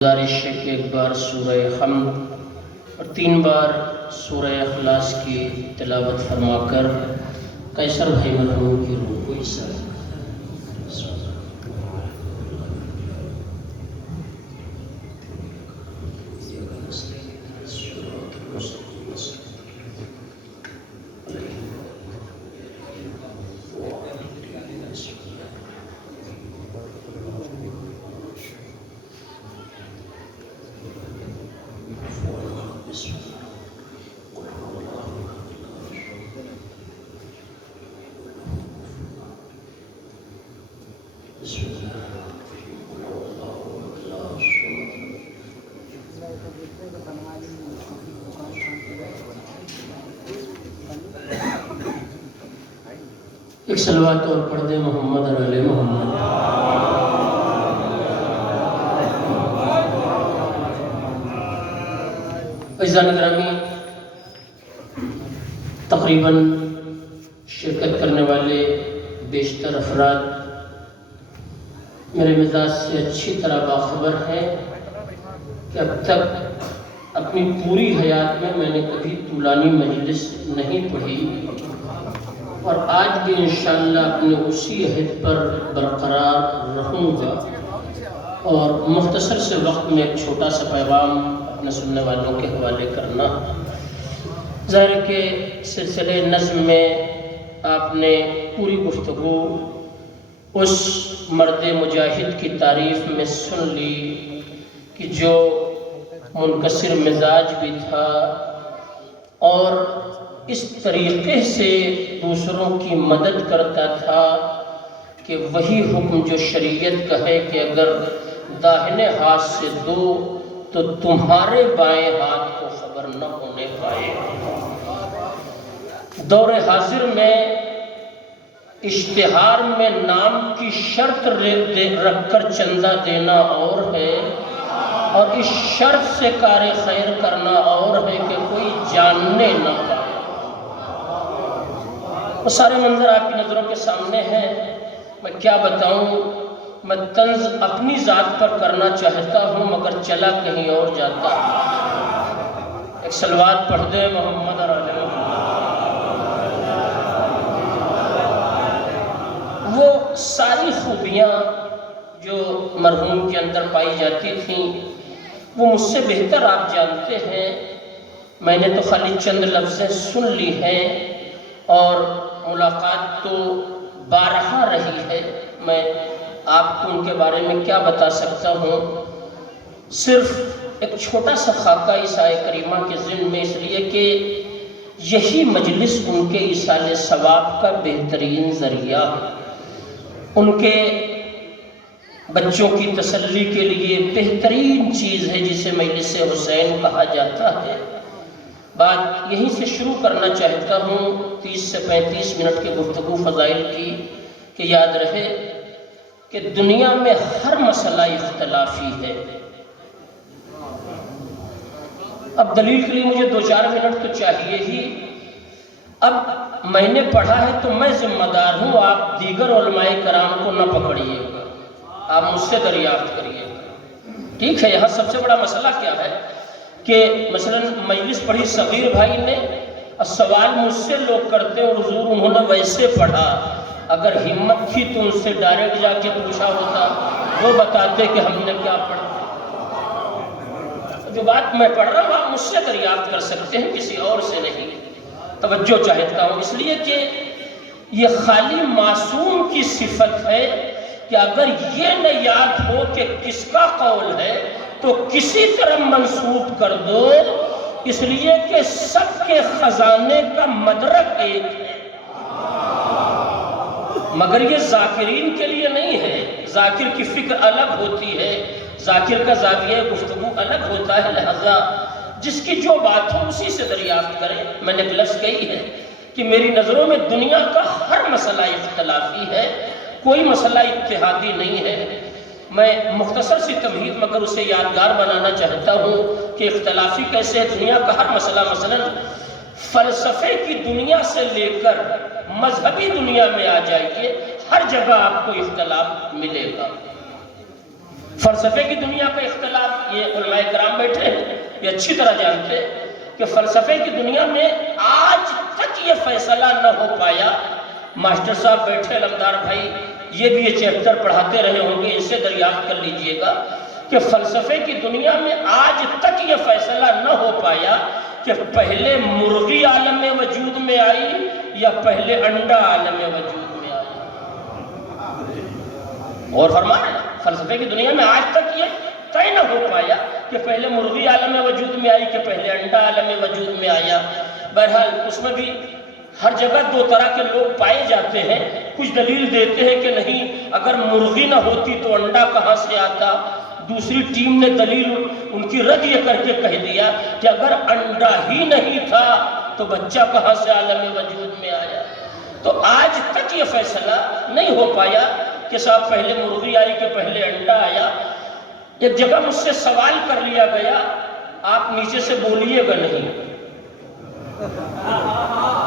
گزارش ہے کہ ایک بار سورہ حمد اور 3 بار سورہ اخلاص کی تلاوت فرما کر قیصر بھائی مرحوم کی روح کو عیسیٰ ایک صلوات اور پڑھ دیں محمد اور علی محمد۔ عزیزان گرامی، تقریباً شرکت کرنے والے بیشتر افراد میرے مزاج سے اچھی طرح باخبر ہیں کہ اب تک اپنی پوری حیات میں نے کبھی طولانی مجلس نہیں پڑھی، اور آج بھی انشاءاللہ اپنے اسی عہد پر برقرار رہوں گا، اور مختصر سے وقت میں ایک چھوٹا سا پیغام اپنے سننے والوں کے حوالے کرنا۔ ظاہر ہے کہ سلسلے نظم میں آپ نے پوری گفتگو اس مرد مجاہد کی تعریف میں سن لی کہ جو منکسر مزاج بھی تھا اور اس طریقے سے دوسروں کی مدد کرتا تھا کہ وہی حکم جو شریعت کا ہے کہ اگر داہنے ہاتھ سے دو تو تمہارے بائیں ہاتھ کو خبر نہ ہونے پائے۔ دور حاضر میں اشتہار میں نام کی شرط رکھ کر چندہ دینا اور ہے، اور اس شرط سے کار خیر کرنا اور ہے کہ کوئی جاننے نہ پائے۔ وہ سارے منظر آپ کی نظروں کے سامنے ہیں، میں کیا بتاؤں، میں طنز اپنی ذات پر کرنا چاہتا ہوں مگر چلا کہیں اور جاتا ہے۔ ایک صلوات پڑھ دے محمد اور علی محمد۔ وہ ساری خوبیاں جو مرحوم کے اندر پائی جاتی تھیں وہ مجھ سے بہتر آپ جانتے ہیں، میں نے تو خالی چند لفظیں سن لی ہیں اور ملاقات تو بارہا رہی ہے، میں آپ کو ان کے بارے میں کیا بتا سکتا ہوں۔ صرف ایک چھوٹا سا خاکہ عیسیٰ کریمہ کے ذہن میں، اس لیے کہ یہی مجلس ان کے ایصال ثواب کا بہترین ذریعہ ہے، ان کے بچوں کی تسلی کے لیے بہترین چیز ہے جسے مجلس حسین کہا جاتا ہے۔ بات یہیں سے شروع کرنا چاہتا ہوں 30 سے 35 منٹ کی گفتگو فضائل کی، کہ یاد رہے کہ دنیا میں ہر مسئلہ اختلافی ہے۔ اب دلیل کے لیے مجھے 2-4 منٹ تو چاہیے ہی۔ اب میں نے پڑھا ہے تو میں ذمہ دار ہوں، آپ دیگر علماء کرام کو نہ پکڑیے گا، آپ مجھ سے دریافت کریے گا، ٹھیک ہے۔ یہاں سب سے بڑا مسئلہ کیا ہے کہ مثلا مجلس پڑھی صغیر بھائی نے، سوال مجھ سے لوگ کرتے ہیں اور حضور انہوں نے ویسے پڑھا، اگر ہمت تھی تو ان سے ڈائریکٹ جا کے پوچھا ہوتا، وہ بتاتے کہ ہم نے کیا پڑھا۔ جو بات میں پڑھ رہا ہوں آپ مجھ سے دریافت کر سکتے ہیں، کسی اور سے نہیں۔ توجہ چاہتا ہوں اس لیے کہ یہ خالی معصوم کی صفت ہے کہ اگر یہ نہ یاد ہو کہ کس کا قول ہے تو کسی طرح منسوب کر دو، اس لیے کہ سب کے خزانے کا مدرک ایک ہے، مگر یہ ذاکرین کے لیے نہیں ہے۔ ذاکر کی فکر الگ ہوتی ہے، ذاکر کا زاویہ گفتگو الگ ہوتا ہے، لہذا جس کی جو بات ہو اسی سے دریافت کریں۔ میں نے ایک لفظ کہی ہے کہ میری نظروں میں دنیا کا ہر مسئلہ اختلافی ہے، کوئی مسئلہ اتحادی نہیں ہے۔ میں مختصر سی تمہید مگر اسے یادگار بنانا چاہتا ہوں کہ اختلافی کیسے ہے۔ دنیا کا ہر مسئلہ، مثلا فلسفے کی دنیا سے لے کر مذہبی دنیا میں آ جائیے، ہر جگہ آپ کو اختلاف ملے گا۔ فلسفے کی دنیا کا اختلاف، یہ علماء کرام بیٹھے ہیں، یہ اچھی طرح جانتے کہ فلسفے کی دنیا میں آج تک یہ فیصلہ نہ ہو پایا. ماسٹر صاحب بیٹھے علمدار بھائی، یہ بھی یہ چیپٹر پڑھاتے رہے ہوں گے، اسے دریافت کر لیجئے گا کہ فلسفے کی دنیا میں آج تک یہ فیصلہ نہ ہو پایا کہ پہلے مرغی عالم وجود میں آئی یا پہلے انڈا عالم وجود میں آئی. اور فرمایا فلسفے کی دنیا میں آج تک یہ طے نہ ہو پایا کہ پہلے مرغی عالم وجود میں آئی کہ پہلے انڈا عالم وجود میں آیا. بہرحال اس میں بھی ہر جگہ دو طرح کے لوگ پائے جاتے ہیں. کچھ دلیل دیتے ہیں کہ نہیں، اگر مرغی نہ ہوتی تو انڈا کہاں سے آتا. دوسری ٹیم نے دلیل ان کی رد یہ کر کے کہہ دیا کہ اگر انڈا ہی نہیں تھا تو بچہ کہاں سے عالم وجود میں آیا. تو آج تک یہ فیصلہ نہیں ہو پایا کہ صاحب پہلے مرغی آئی کہ پہلے انڈا آیا. ایک جگہ مجھ سے سوال کر لیا گیا، آپ نیچے سے بولیے گا نہیں.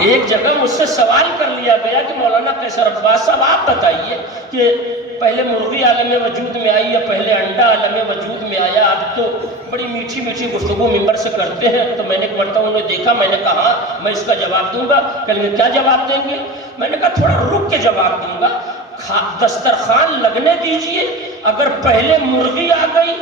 ایک جگہ مجھ سے سوال کر لیا گیا کہ مولانا قیصر عباس صاحب آپ بتائیے کہ پہلے مرغی عالم وجود میں آئی یا پہلے انڈا عالم وجود میں آیا. آپ تو بڑی میٹھی میٹھی گفتگو ممبر سے کرتے ہیں. تو میں نے ایک مرتبہ انہیں دیکھا، میں نے کہا میں اس کا جواب دوں گا. کہیں گے کیا جواب دیں گے؟ میں نے کہا تھوڑا رک کے جواب دوں گا، دسترخوان لگنے دیجئے. اگر پہلے مرغی آ گئی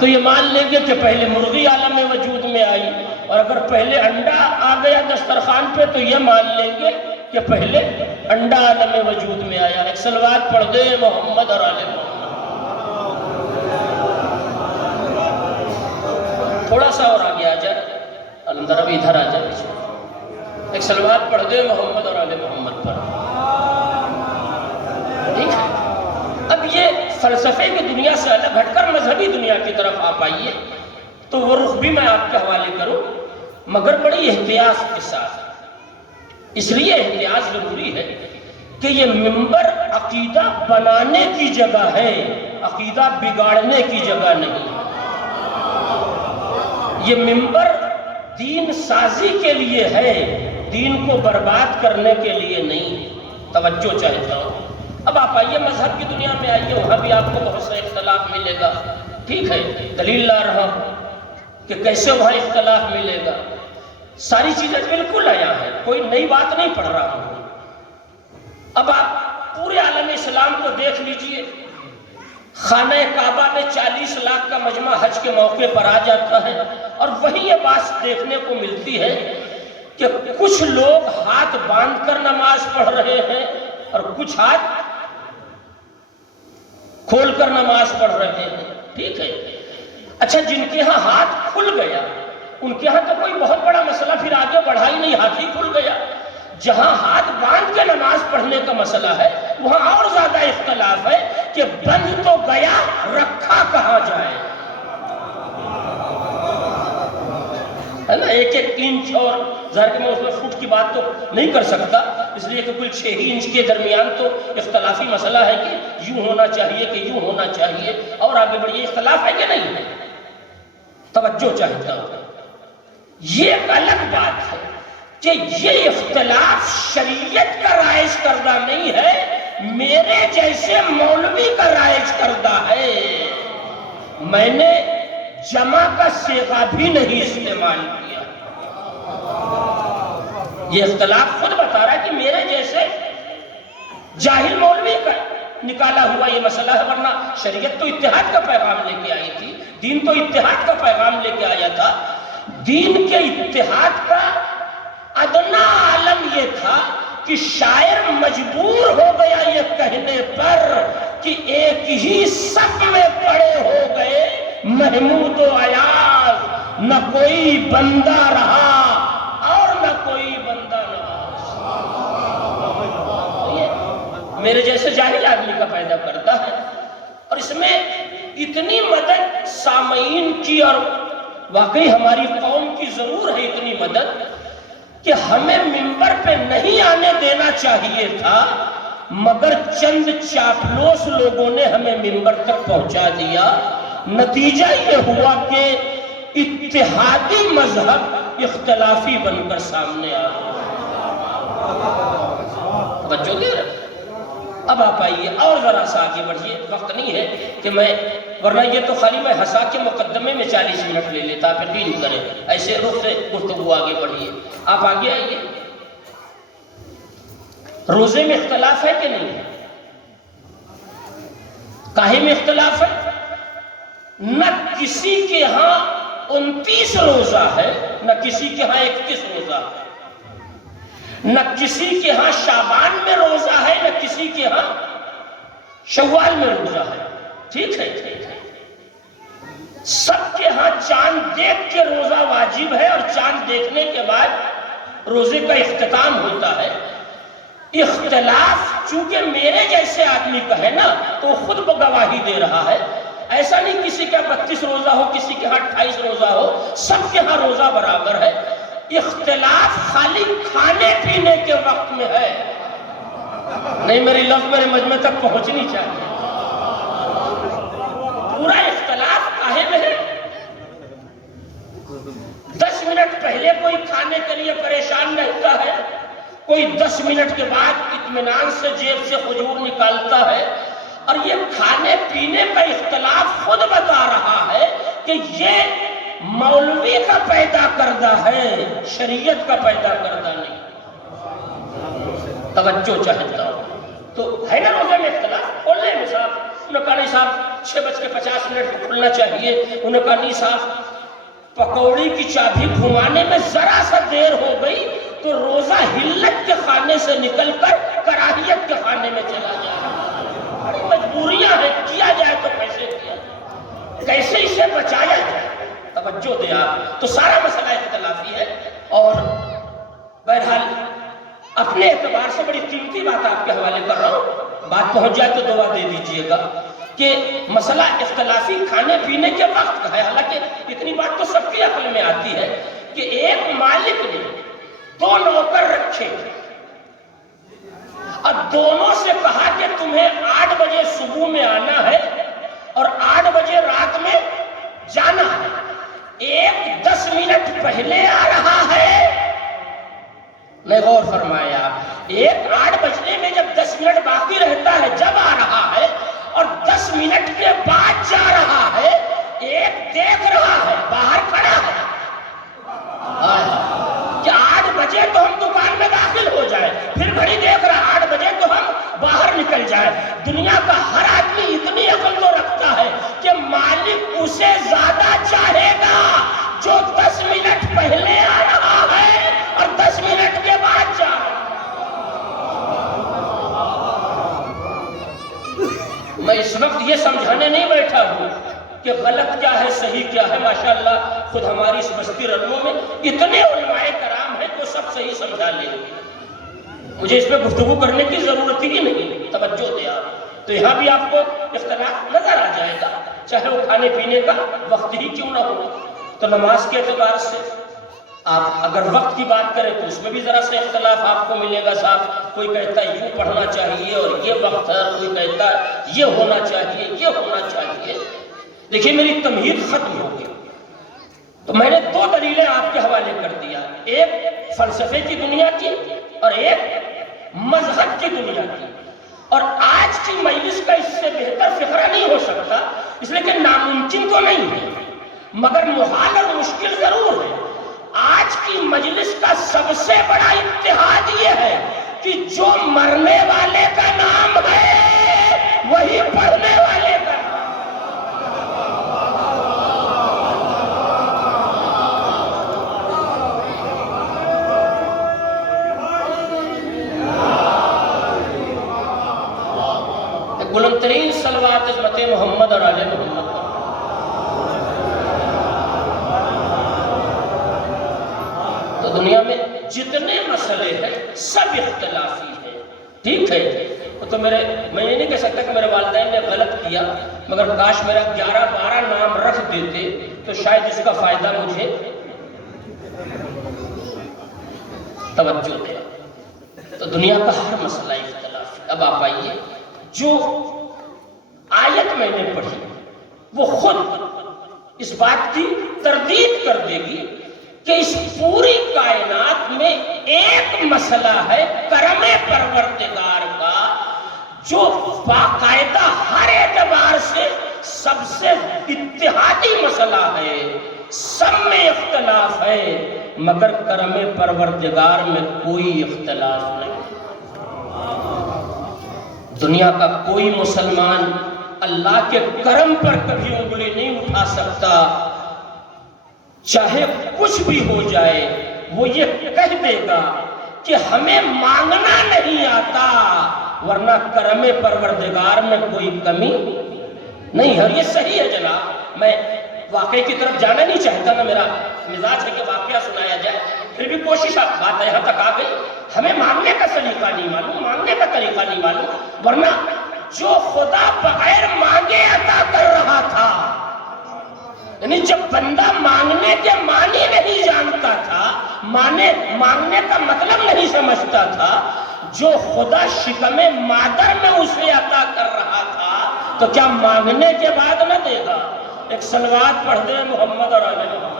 تو یہ مان لیں گے کہ پہلے مرغی عالم وجود میں آئی، اور اگر پہلے انڈا آ گیا دسترخوان پہ تو یہ مان لیں گے کہ پہلے انڈا عالم وجود میں آیا. ایک صلوات پڑھ دے محمد اور آل محمد. تھوڑا سا اور آگے آ جائے علمدار ابھی ادھر آ جائے. ایک صلوات پڑھ دے محمد اور آل محمد پر. ٹھیک ہے، اب یہ فلسفے کی دنیا سے الگ ہٹ کر مذہبی دنیا کی طرف آپ آئیے تو وہ رخ بھی میں آپ کے حوالے کروں، مگر بڑی احتیاط کے ساتھ. اس لیے احتیاط ضروری ہے کہ یہ منبر عقیدہ بنانے کی جگہ ہے، عقیدہ بگاڑنے کی جگہ نہیں. یہ منبر دین سازی کے لیے ہے، دین کو برباد کرنے کے لیے نہیں. توجہ چاہتا ہوں. اب آپ آئیے مذہب کی دنیا میں آئیے، وہاں بھی آپ کو بہت سے اختلاف ملے گا. ٹھیک ہے، دلیل لا رہا ہوں کہ کیسے وہاں اختلاف ملے گا. ساری چیزیں بالکل آیا ہے، کوئی نئی بات نہیں پڑھ رہا ہوں. اب آپ پورے عالم اسلام کو دیکھ لیجئے. خانہ کعبہ میں 40 لاکھ کا مجمع حج کے موقع پر آ جاتا ہے، اور وہیں یہ بات دیکھنے کو ملتی ہے کہ کچھ لوگ ہاتھ باندھ کر نماز پڑھ رہے ہیں اور کچھ ہاتھ کھول کر نماز پڑھ رہے ہیں. ٹھیک ہے، اچھا جن کے ہاں ہاتھ کھل گیا ان کے ہاں تو کوئی بہت بڑا مسئلہ پھر آگے بڑھا ہی نہیں، ہاتھ ہی کھل گیا. جہاں ہاتھ باندھ کے نماز پڑھنے کا مسئلہ ہے وہاں اور زیادہ اختلاف ہے کہ بند تو گیا، رکھا کہاں جائے. ہے نا، 1-1 انچ، اور ظاہر کہ میں اس میں فٹ کی بات تو نہیں کر سکتا، اس لیے کہ کل 6 ہی انچ کے درمیان تو اختلافی مسئلہ ہے کہ یوں ہونا چاہیے کہ یوں ہونا چاہیے، اور آگے بڑھیے. اختلاف ہے کہ نہیں ہے؟ توجہ چاہتا ہوں. یہ ایک الگ بات ہے کہ یہ اختلاف شریعت کا رائج کردہ نہیں ہے، میرے جیسے مولوی کا رائج کردہ ہے. میں نے جمع کا صیغہ بھی نہیں استعمال کیا. یہ اختلاف خود بتا رہا ہے کہ میرے جیسے جاہل مولوی کا نکالا ہوا یہ مسئلہ ہے، ورنہ شریعت تو اتحاد کا پیغام لے کے آئی تھی، دین تو اتحاد کا پیغام لے کے آیا تھا. دین کے اتحاد کا ادنا عالم یہ تھا کہ شاعر مجبور ہو گیا یہ کہنے پر کہ ایک ہی صف میں پڑے ہو گئے محمود و ایاز، نہ کوئی بندہ رہا اور نہ کوئی بندہ نواز. میرے جیسے جاہل آدمی کا پیدا کرتا ہے. اور اس میں اتنی مدد سامعین کی اور واقعی ہماری قوم کی ضرور ہے اتنی مدد کہ ہمیں منبر پہ نہیں آنے دینا چاہیے تھا، مگر چند چاپلوس لوگوں نے ہمیں منبر تک پہنچا دیا. نتیجہ یہ ہوا کہ اتحادی مذہب اختلافی بن کر سامنے آ گیا. توجہ دے رہے، اب آپ آئیے اور ذرا سا آگے بڑھیے، وقت نہیں ہے کہ میں، ورنہ یہ تو خالی میں ہنسا کے مقدمے میں 40 منٹ لے لیتا، پھر بھی نہیں کرے، ایسے رخ سے گفتگو آگے بڑھیے۔ آپ آگے آئیے۔ روزے میں اختلاف ہے کہ نہیں ہے؟ کاہے میں اختلاف ہے؟ نہ کسی کے ہاں 29 روزہ ہے، نہ کسی کے ہاں 31 روزہ ہے، نہ کسی کے ہاں شعبان میں روزہ ہے، نہ کسی کے ہاں شوال میں روزہ ہے، ٹھیک ہے؟ سب کے ہاں چاند دیکھ کے روزہ واجب ہے، اور چاند دیکھنے کے بعد روزے کا اختتام ہوتا ہے۔ اختلاف چونکہ میرے جیسے آدمی کا ہے نا، تو خود گواہی دے رہا ہے، ایسا نہیں کسی کا 32 روزہ ہو، کسی کے ہاں 28 روزہ ہو، سب کے ہاں روزہ برابر ہے۔ اختلاف خالی کھانے پینے کے وقت میں ہے، نہیں میری لفظ میرے مجمع تک پہنچنی چاہیے۔ پورا اختلاف کاہے میں ہے؟ 10 منٹ پہلے کوئی کھانے کے لیے پریشان رہتا ہے، کوئی 10 منٹ کے بعد اطمینان سے جیب سے کھجور نکالتا ہے، اور یہ کھانے پینے کا اختلاف خود بتا رہا ہے کہ یہ مولوی کا پیدا کردہ ہے، شریعت کا پیدا کردہ نہیں۔ توجہ چاہتا ہوں تو ہے نا روزے میں اختلاف؟ کھول لیں صاحب، انہوں نے کہا نہیں صاحب 6:50 کھلنا چاہیے، انہوں نے کہا نہیں صاحب پکوڑی کی چابی گھمانے میں ذرا سا دیر ہو گئی تو روزہ حلت کے خانے سے نکل کر کراہیت کے خانے میں چلا جائے۔ بڑی مجبوریاں ہیں، کیا جائے تو کیسے کیا جائے، کیسے اسے بچایا جائے؟ توجہ دے آپ۔ تو سارا مسئلہ اختلافی ہے، اور بہرحال اپنے اعتبار سے بڑی قیمتی بات آپ کے حوالے کر رہا ہوں، بات پہنچ جائے تو دعا دے دیجئے گا کہ مسئلہ اختلافی کھانے پینے کے وقت کا ہے۔ حالانکہ اتنی بات تو سب کی عقل میں آتی ہے کہ ایک مالک نے 2 نوکر رکھے اور دونوں سے کہا کہ تمہیں 8 بجے صبح میں آنا ہے اور 8 بجے رات میں جانا ہے۔ ایک 10 منٹ پہلے آ رہا ہے، نہیں غور فرمایا آپ، ایک 8 بجنے میں جب 10 منٹ باقی رہتا ہے جب آ رہا ہے، اور 10 منٹ کے بعد جا رہا ہے، ایک دیکھ رہا ہے باہر کھڑا ہے کہ 8 بجے تو ہم دکان میں داخل ہو جائے، پھر گھڑی دیکھ رہا 8 بجے تو ہم باہر نکل جائے۔ دنیا کا ہر آدمی اتنی عقل تو رکھتا ہے کہ مالک اسے زیادہ چاہے گا جو 10 منٹ پہلے آ رہا ہے اور 10 منٹ کے بعد جا رہا ہے۔ میں اس وقت یہ سمجھانے نہیں بیٹھا ہوں کہ غلط کیا ہے صحیح کیا ہے، ماشاءاللہ خود ہماری اس بستی رنوں میں اتنے علماء کرام ہیں کہ سب صحیح سمجھا لیں گے، مجھے اس پہ گفتگو کرنے کی ضرورت ہی نہیں۔ توجہ دے آپ، تو یہاں بھی آپ کو اختلاف نظر آ جائے گا، چاہے وہ کھانے پینے کا وقت ہی کیوں نہ ہو۔ تو نماز کے اعتبار سے آپ اگر وقت کی بات کریں تو اس میں بھی ذرا سے اختلاف آپ کو ملے گا صاحب، کوئی کہتا ہے یوں پڑھنا چاہیے اور یہ وقت ہے، کوئی کہتا ہے یہ ہونا چاہیے یہ ہونا چاہیے۔ دیکھیے میری تمہید ختم ہو گئی، تو میں نے 2 دلیلیں آپ کے حوالے کر دیا، ایک فلسفے کی دنیا کی اور ایک مذہب کی دنیا کی، اور آج کی مجلس کا اس سے بہتر فقرہ نہیں ہو سکتا، اس لیے کہ ناممکن تو نہیں ہے مگر محال اور مشکل ضرور ہے۔ آج کی مجلس کا سب سے بڑا اتحاد یہ ہے کہ جو مرنے والے کا نام ہے وہی پڑھنے والے کا نام۔ بلند ترین صلوات عظمت محمد اور آل محمد۔ تو دنیا میں جتنے مسئلے ہیں سب اختلافی ہیں، ٹھیک ہے؟ تو میں یہ نہیں کہہ سکتا کہ میرے والدین نے غلط کیا، مگر کاش میرا 11-12 نام رکھ دیتے تو شاید اس کا فائدہ مجھے۔ توجہ دے، تو دنیا کا ہر مسئلہ اختلافی۔ اب آپ آئیے، جو آیت میں نے پڑھی وہ خود اس بات کی تردید کر دے گی کہ اس پوری کائنات میں ایک مسئلہ ہے کرم پروردگار کا جو باقاعدہ ہر اعتبار سے سب سے اتحادی مسئلہ ہے، سب میں اختلاف ہے، مگر کرم پروردگار میں کوئی اختلاف نہیں۔ دنیا کا کوئی مسلمان اللہ کے کرم پر کبھی انگلی نہیں اٹھا سکتا، چاہے کچھ بھی ہو جائے وہ یہ کہہ دے گا کہ ہمیں مانگنا نہیں آتا، ورنہ کرم پروردگار میں کوئی کمی نہیں ہے۔ اور یہ صحیح ہے جناب، میں واقعے کی طرف جانا نہیں چاہتا، نہ میرا مزاج ہے کہ واقعہ سنایا جائے، پھر بھی کوشش بات یہاں تک آ گئی۔ ہمیں مانگنے کا سلیقہ نہیں معلوم، مانگنے کا طریقہ نہیں معلوم، ورنہ جو خدا بغیر مانگے عطا کر رہا تھا، یعنی جب بندہ مانگنے کے معنی نہیں جانتا تھا، مانگنے کا مطلب نہیں سمجھتا تھا، جو خدا شکم مادر میں اسے عطا کر رہا تھا تو کیا مانگنے کے بعد نہ دے گا؟ ایک صلوات پڑھ دے محمد اور آل محمد۔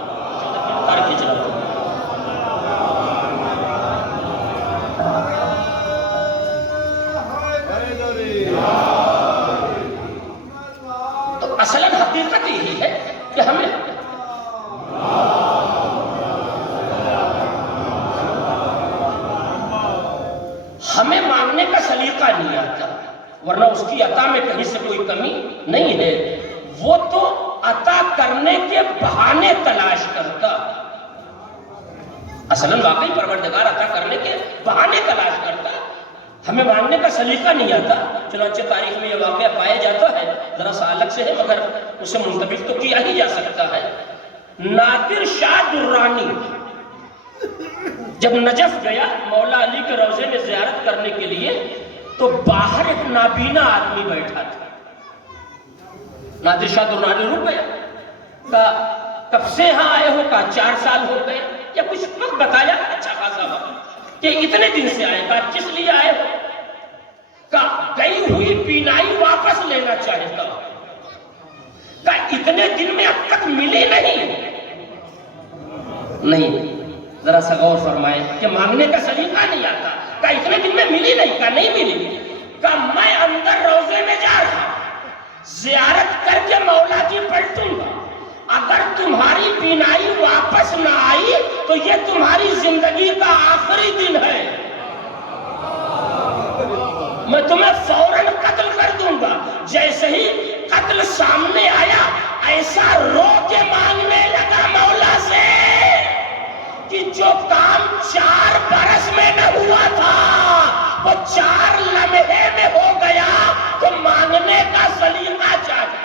تو اصلاً حقیقت یہی ہے کہ ہمیں مانگنے کا سلیقہ نہیں آتا، ورنہ اس کی عطا میں کہیں سے کوئی کمی نہیں ہے، وہ تو عطا کرنے کے بہانے تلاش کرتا۔ اصلاً واقعی پروردگار عطا کرنے کے بہانے تلاش کرتا، ہمیں مانگنے کا سلیقہ نہیں آتا۔ چنانچہ تاریخ میں یہ واقعہ پایا جاتا ہے، ذرا سا الگ سے ہے مگر اسے منطبق تو کیا ہی جا سکتا ہے۔ نادر شاہ درانی جب نجف گیا مولا علی کے روضے میں زیارت کرنے کے لیے، تو باہر ایک نابینا آدمی بیٹھا تھا۔ نادر شاہ درانی رک گیا، کہا کب سے یہاں آئے ہو؟ کہا 4 سال ہو گئے، یا کچھ وقت بتایا اچھا خاصا وقت، کہ اتنے دن سے آئے۔ کہا کس لیے آئے ہو؟ کہا گئی ہوئی بینائی واپس لینا چاہتا ہوں۔ کہا اتنے دن میں اب تک ملی نہیں، ذرا سا غور فرمائے کہ مانگنے کا سلیقہ نہیں آتا۔ کہا اتنے دن میں ملی نہیں؟ کہا نہیں ملی۔ کہا میں اندر روضے میں جا رہا ہوں، زیارت کر کے مولا کی پلٹوں گا، اگر تمہاری بینائی واپس نہ آئی تو یہ تمہاری زندگی کا آخری دن ہے، میں تمہیں فوراً قتل کر دوں گا۔ جیسے ہی قتل سامنے آیا، ایسا رو کے مانگنے لگا مولا سے کہ جو کام 4 برس میں نہ ہوا تھا وہ 4 لمحے میں ہو گیا، تو مانگنے کا سلیقہ چاہیے،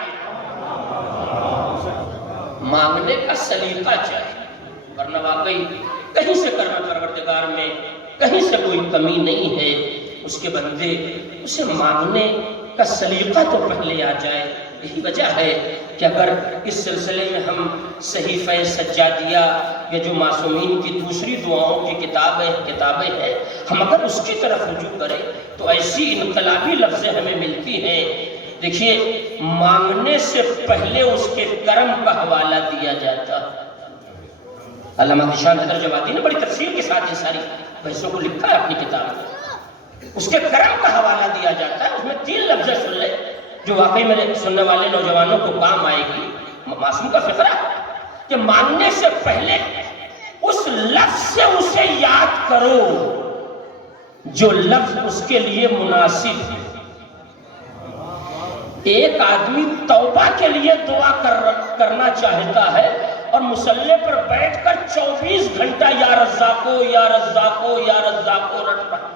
مانگنے کا سلیقہ چاہیے، ورنہ واقعی کہیں سے کرم پروردگار میں کہیں سے کوئی کمی نہیں ہے۔ اس کے بندے اسے مانگنے کا سلیقہ تو پہلے آ جائے۔ یہی وجہ ہے کہ اگر اس سلسلے میں ہم صحیفہ سجادیہ یا جو معصومین کی دوسری دعاؤں کی کتابیں ہیں، ہم اگر اس کی طرف رجوع کریں تو ایسی انقلابی لفظیں ہمیں ملتی ہیں۔ دیکھیے، مانگنے سے پہلے اس کے کرم کا حوالہ دیا جاتا۔ علامہ ذیشان حیدر جوادی نے بڑی تفصیل کے ساتھ یہ ساری بحثوں کو لکھا ہے اپنی کتاب میں۔ اس کے کرم کا حوالہ دیا جاتا ہے۔ اس میں 3 لفظیں سن لیں جو واقعی میرے سننے والے نوجوانوں کو کام آئے گی۔ معصوم کا فقرہ کہ مانگنے سے پہلے اس لفظ سے اسے یاد کرو جو لفظ اس کے لیے مناسب ہے۔ ایک آدمی توبہ کے لیے دعا کرنا چاہتا ہے اور مصلی پر بیٹھ کر 24 گھنٹہ یا رزاقو یا رزاقو یا رزاقو رٹ رہا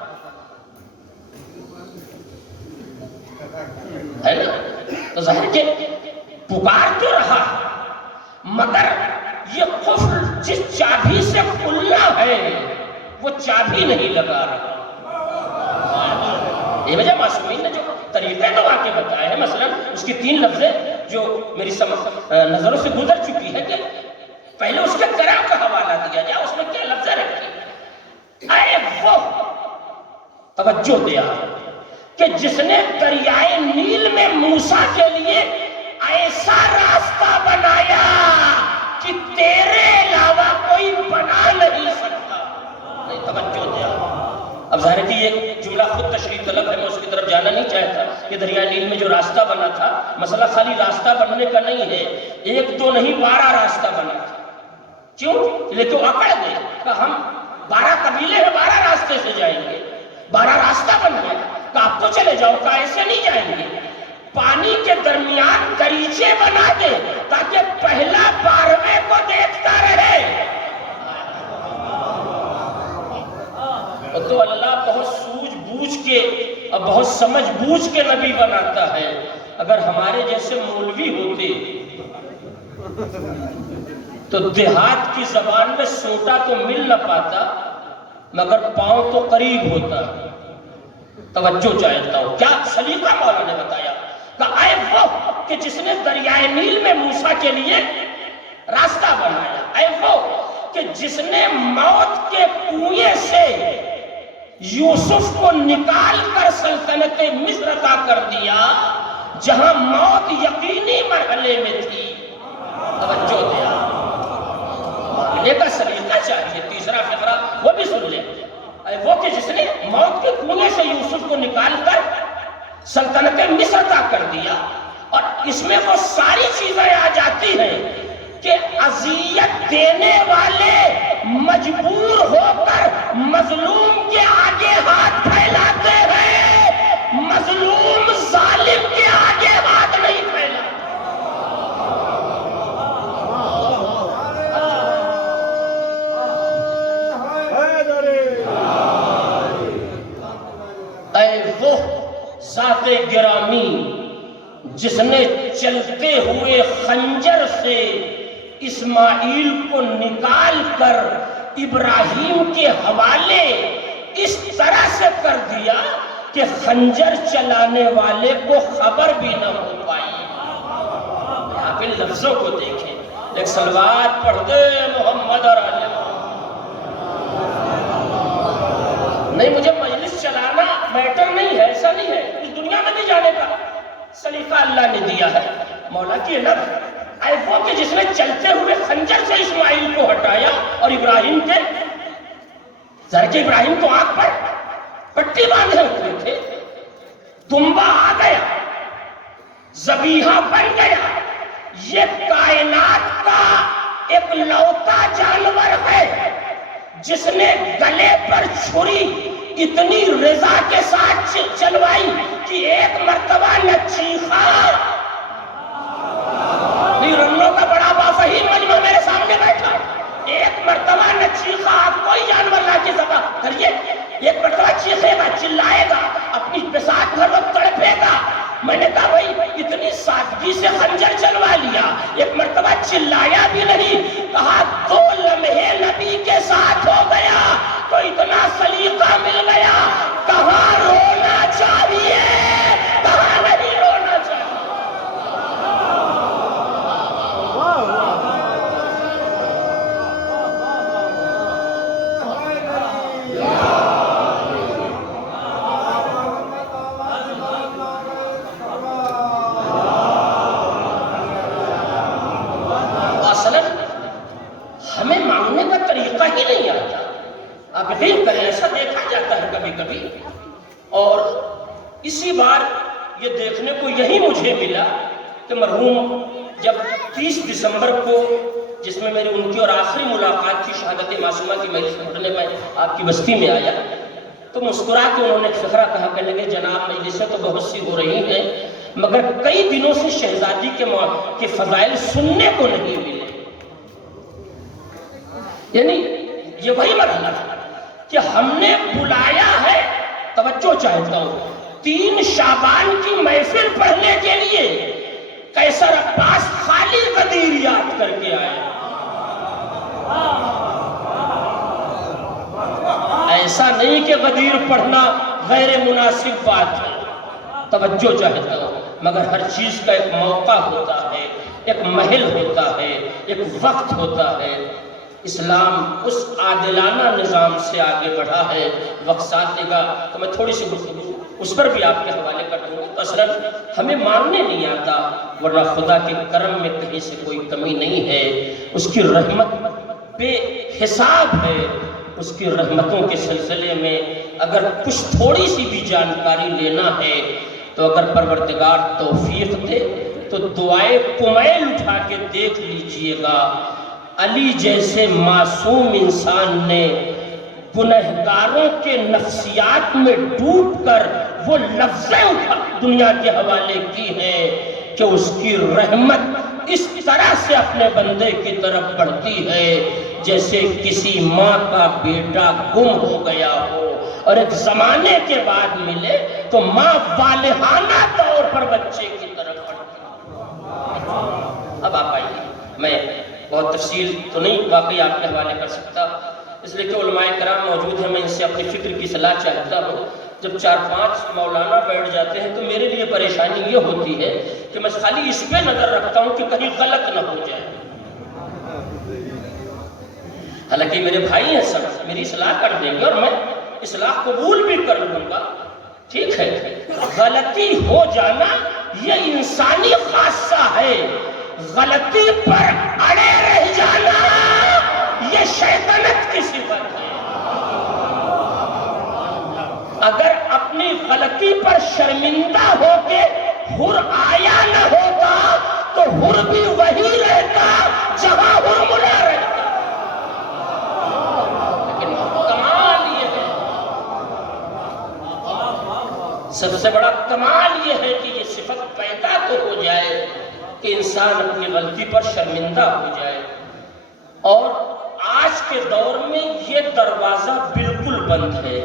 ہے نا، تو ظاہر کہ پکار تو رہا، مگر یہ قفل جس چابی سے کھلنا ہے وہ چابی نہیں لگا رہا۔ یہ وجہ معصومین نے جو طریقے دعا کے بتائے ہیں، مثلا اس کی 3 لفظیں جو میری نظروں سے گزر چکی ہے، کہ پہلے اس کے کرم کا حوالہ دیا جائے۔ اس میں کیا لفظیں رکھی؟ اے وہ توجہ دیا کہ جس نے دریائے نیل میں موسیٰ کے لیے ایسا راستہ بنایا کہ تیرے علاوہ کوئی بنا نہیں سکتا۔ توجہ دیا۔ اب ظاہر ہے کہ یہ جملہ خود تشریح طلب ہے، میں اس کی طرف جانا نہیں نہیں چاہتا کہ دریائے نیل میں جو راستہ بنا تھا، مسئلہ خالی راستہ بننے کا نہیں ہے، 1 2 نہیں 12 راستہ بنا تھا۔ کیوں؟ لیکن اکڑ گئے کہ ہم 12 قبیلے ہیں، 12 راستے سے جائیں گے، 12 راستہ بن گیا کہ آپ تو چلے جاؤ، کہ ایسے نہیں جائیں گے، پانی کے درمیان دریچے بنا دے تاکہ پہلا 12ویں کو دیکھتا رہے۔ تو اللہ بہت سوجھ بوجھ کے اور بہت سمجھ بوجھ کے نبی بناتا ہے۔ اگر ہمارے جیسے مولوی ہوتے تو دیہات کی زبان میں سوٹا تو مل نہ پاتا مگر پاؤں تو قریب ہوتا۔ توجہ چاہتا ہوں، کیا سلیقہ مولا نے بتایا کہ اے وہ کہ جس نے دریائے نیل میں موسیٰ کے لیے راستہ بنایا، اے وہ کہ جس نے موت کے کنویں سے یوسف کو نکال کر سلطنت مصر عطا کر دیا جہاں موت یقینی مرحلے میں تھی۔ توجہ دیا، مانگنے کا سلیقہ چاہیے۔ تیسرا فقرہ وہ بھی سن لیں، وہ کہ جس نے موت کے کنویں سے یوسف کو نکال کر سلطنت مصر عطا کر دیا، اور اس میں وہ ساری چیزیں آ جاتی ہیں کہ اذیت دینے والے مجبور ہو کر مظلوم کے آگے ہاتھ پھیلاتے ہیں، مظلوم ظالم کے آگے ہاتھ نہیں پھیلاتے۔ اے وہ ذات گرامی جس نے چلتے ہوئے خنجر سے اسماعیل کو نکال کر ابراہیم کے حوالے اس طرح سے کر دیا کہ خنجر چلانے والے کو خبر بھی نہ ہو پائی۔ آپ ان لفظوں کو دیکھیں، ایک صلوات پڑھ دے محمد اور علی نہیں، مجھے مجلس چلانا میٹر نہیں ہے، ایسا نہیں ہے، اس دنیا میں نہیں جانے کا سلیقہ اللہ نے دیا ہے۔ مولا کی لفظ اے وہ کہ جس نے چلتے ہوئے خنجر سے اسماعیل کو ہٹایا اور ابراہیم کے ظاہر کہ ابراہیم تو آنکھ پر پٹی باندھے ہوئے تھے، دمبا آ گیا، ذبیحہ بن گیا۔ یہ کائنات کا ایک لوتا جانور ہے جس نے گلے پر چھری اتنی رضا کے ساتھ چلوائی کہ ایک مرتبہ نہ چیخا۔ رنوں کا بڑا بافہیم مجمع میرے سامنے بیٹھا، ایک مرتبہ نہ چیخا۔ آپ کوئی جانور لا کے ذبح کریے، ایک مرتبہ چیخے گا، چلائے گا، اپنی بساط بھر وقت تڑپے گا۔ میں نے کہا بھائی اتنی سادگی سے خنجر چلوا لیا، ایک مرتبہ چلایا بھی نہیں، کہا 2 لمحے نبی کے ساتھ ہو گیا تو اتنا سلیقہ مل گیا، کہاں رونا چاہیے کہاں نہیں رونا چاہیے۔ ہمیں مانگنے کا طریقہ ہی نہیں آتا۔ آپ یقین کریں، ایسا دیکھا جاتا ہے کبھی کبھی، اور اسی بار یہ دیکھنے کو یہی مجھے ملا کہ مرحوم جب 30 دسمبر کو، جس میں میری ان کی اور آخری ملاقات تھی شہادت معصومہ کی مجلس میں اٹھنے میں آپ کی بستی میں آیا، تو مسکرا کے انہوں نے ایک فقرہ کہا، کہنے لگے جناب مجلسیں تو بہت سی ہو رہی ہیں مگر کئی دنوں سے شہزادی کے فضائل سننے کو نہیں ملے۔ یعنی یہ وہی مرحلہ ہے کہ ہم نے بلایا ہے، توجہ چاہتا ہوں، 3 شعبان کی محفل پڑھنے کے لیے قیصر عباس خالی غدیر یاد کر کے آئے۔ ایسا نہیں کہ غدیر پڑھنا غیر مناسب بات ہے، توجہ چاہتا ہوں، مگر ہر چیز کا ایک موقع ہوتا ہے، ایک محل ہوتا ہے، ایک وقت ہوتا ہے۔ اسلام اس عادلانہ نظام سے آگے بڑھا ہے۔ وقت ساتھ دے گا تو میں تھوڑی سی گفتگو اس پر بھی آپ کے حوالے کر دوں گا۔ تو اصلاً ہمیں ماننے نہیں آتا، ورنہ خدا کے کرم میں کہیں سے کوئی کمی نہیں ہے، اس کی رحمت بے حساب ہے۔ اس کی رحمتوں کے سلسلے میں اگر کچھ تھوڑی سی بھی جانکاری لینا ہے تو اگر پروردگار توفیق دے تو دعائے کمیل اٹھا کے دیکھ لیجئے گا، علی جیسے معصوم انسان نے گنہگاروں کے نفسیات میں ڈوب کر وہ لفظیں دنیا کے حوالے کی ہیں کہ اس کی رحمت اس طرح سے اپنے بندے کی طرف بڑھتی ہے جیسے کسی ماں کا بیٹا گم ہو گیا ہو اور ایک زمانے کے بعد ملے تو ماں والہانہ طور پر بچے کی طرف بڑھتی ہے۔ اب آپ آئیے، میں بہت تفصیل تو نہیں واقعی آپ کے حوالے کر سکتا، اس لیے کہ علماء کرام موجود ہیں، میں ان سے اپنی فکر کی صلاح چاہتا ہوں۔ جب 4-5 مولانا بیٹھ جاتے ہیں تو میرے لیے پریشانی یہ ہوتی ہے کہ میں خالی اس پہ نظر رکھتا ہوں کہ کہیں غلط نہ ہو جائے۔ حالانکہ میرے بھائی ہیں، سب میری اصلاح کر دیں گے اور میں اصلاح قبول بھی کر لوں گا، ٹھیک ہے۔ غلطی ہو جانا یہ انسانی خاصہ ہے، غلطی پر اڑے رہ جانا یہ شیطنت کی صفت ہے۔ اگر اپنی غلطی پر شرمندہ ہو کے حر آیا نہ ہوتا تو حر بھی وہی رہتا جہاں حر ملا رہتا۔ لیکن کمال یہ ہے، سب سے بڑا کمال یہ ہے کہ یہ صفت پیدا تو ہو جائے کہ انسان اپنی غلطی پر شرمندہ ہو جائے۔ اور آج کے دور میں یہ دروازہ بالکل بند ہے۔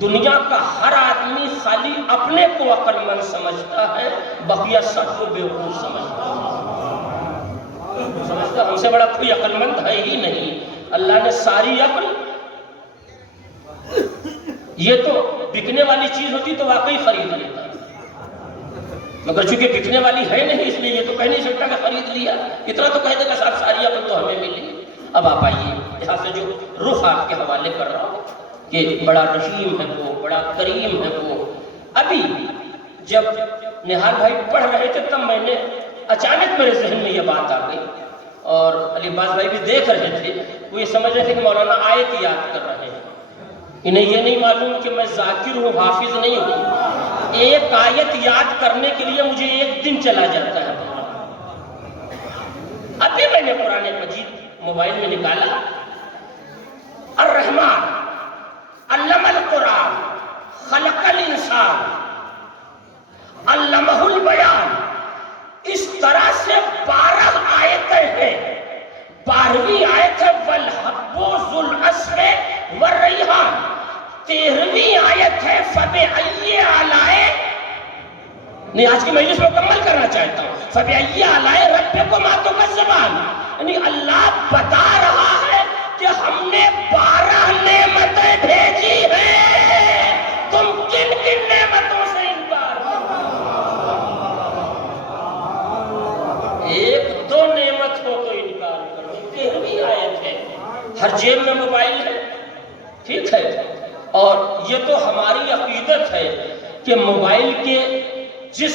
دنیا کا ہر آدمی خالی اپنے کو عقل مند سمجھتا ہے، بقیہ سب کو بیوقوف سمجھتا ہے۔ ہم سے بڑا کوئی عقل مند ہے ہی نہیں۔ اللہ نے ساری عقل، یہ تو بکنے والی چیز ہوتی تو واقعی خرید لیتا، مگر چونکہ بکنے والی ہے نہیں اس لیے یہ تو کہہ نہیں سکتا کہ خرید لیا، اتنا تو کہہ دے گا صاحب ساری عقل تو ہمیں ملی۔ اب آپ آئیے، یہاں سے جو رخ آپ کے حوالے کر رہا ہوں کہ بڑا رحیم ہے وہ، بڑا کریم ہے وہ۔ ابھی جب نہال بھائی پڑھ رہے تھے تب میں نے اچانک میرے ذہن میں یہ بات آ گئی، اور علی عباس بھائی بھی دیکھ رہے تھے، وہ یہ سمجھ رہے تھے کہ مولانا آیت یاد کر رہے ہیں۔ انہیں یہ نہیں معلوم کہ میں ذاکر ہوں، حافظ نہیں ہوں۔ ایک آیت یاد کرنے کے لیے مجھے ایک دن چلا جاتا ہے۔ ابھی میں نے قرآن مجید موبائل میں نکالا، الرحمن علم القرآن خلق الانسان علمہ البیان، اس طرح سے 12 آیتیں ہیں۔ 12ویں آیت ہے والحب ذو العصف والریحان، 13ویں آیت ہے فبأي آلاء، نہیں آج کی مجلس مکمل کرنا چاہتا ہوں، فبأي آلاء ربكما تكذبان، یعنی اللہ بتا رہا ہے کہ ہم نے 12 نعمتیں بھیجی ہیں، تم کن کن نعمتوں سے انکار کرو؟ ایک دو نعمت ہو تو انکار کرو۔ 13ویں آیت ہے، ہر جیب میں موبائل ہے، ٹھیک ہے، اور یہ تو ہماری عقیدت ہے کہ موبائل کے جس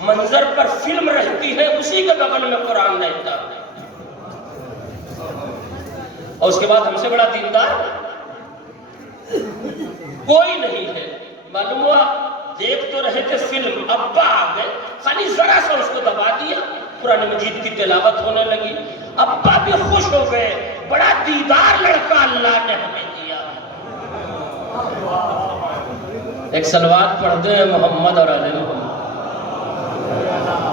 منظر پر فلم رہتی ہے اسی کے بغل میں قرآن رہتا ہے، اور اس کے بعد ہم سے بڑا دیندار کوئی نہیں ہے۔ معلوم ہوا دیکھ تو رہے تھے فلم، ابا آ گئے، خالی ذرا سا اس کو دبا دیا، قرآن مجید کی تلاوت ہونے لگی، ابا بھی خوش ہو گئے، بڑا دیدار لڑکا اللہ نے ہمیں دیا۔ ایک صلوات پڑھ دیں محمد اور علی محمد۔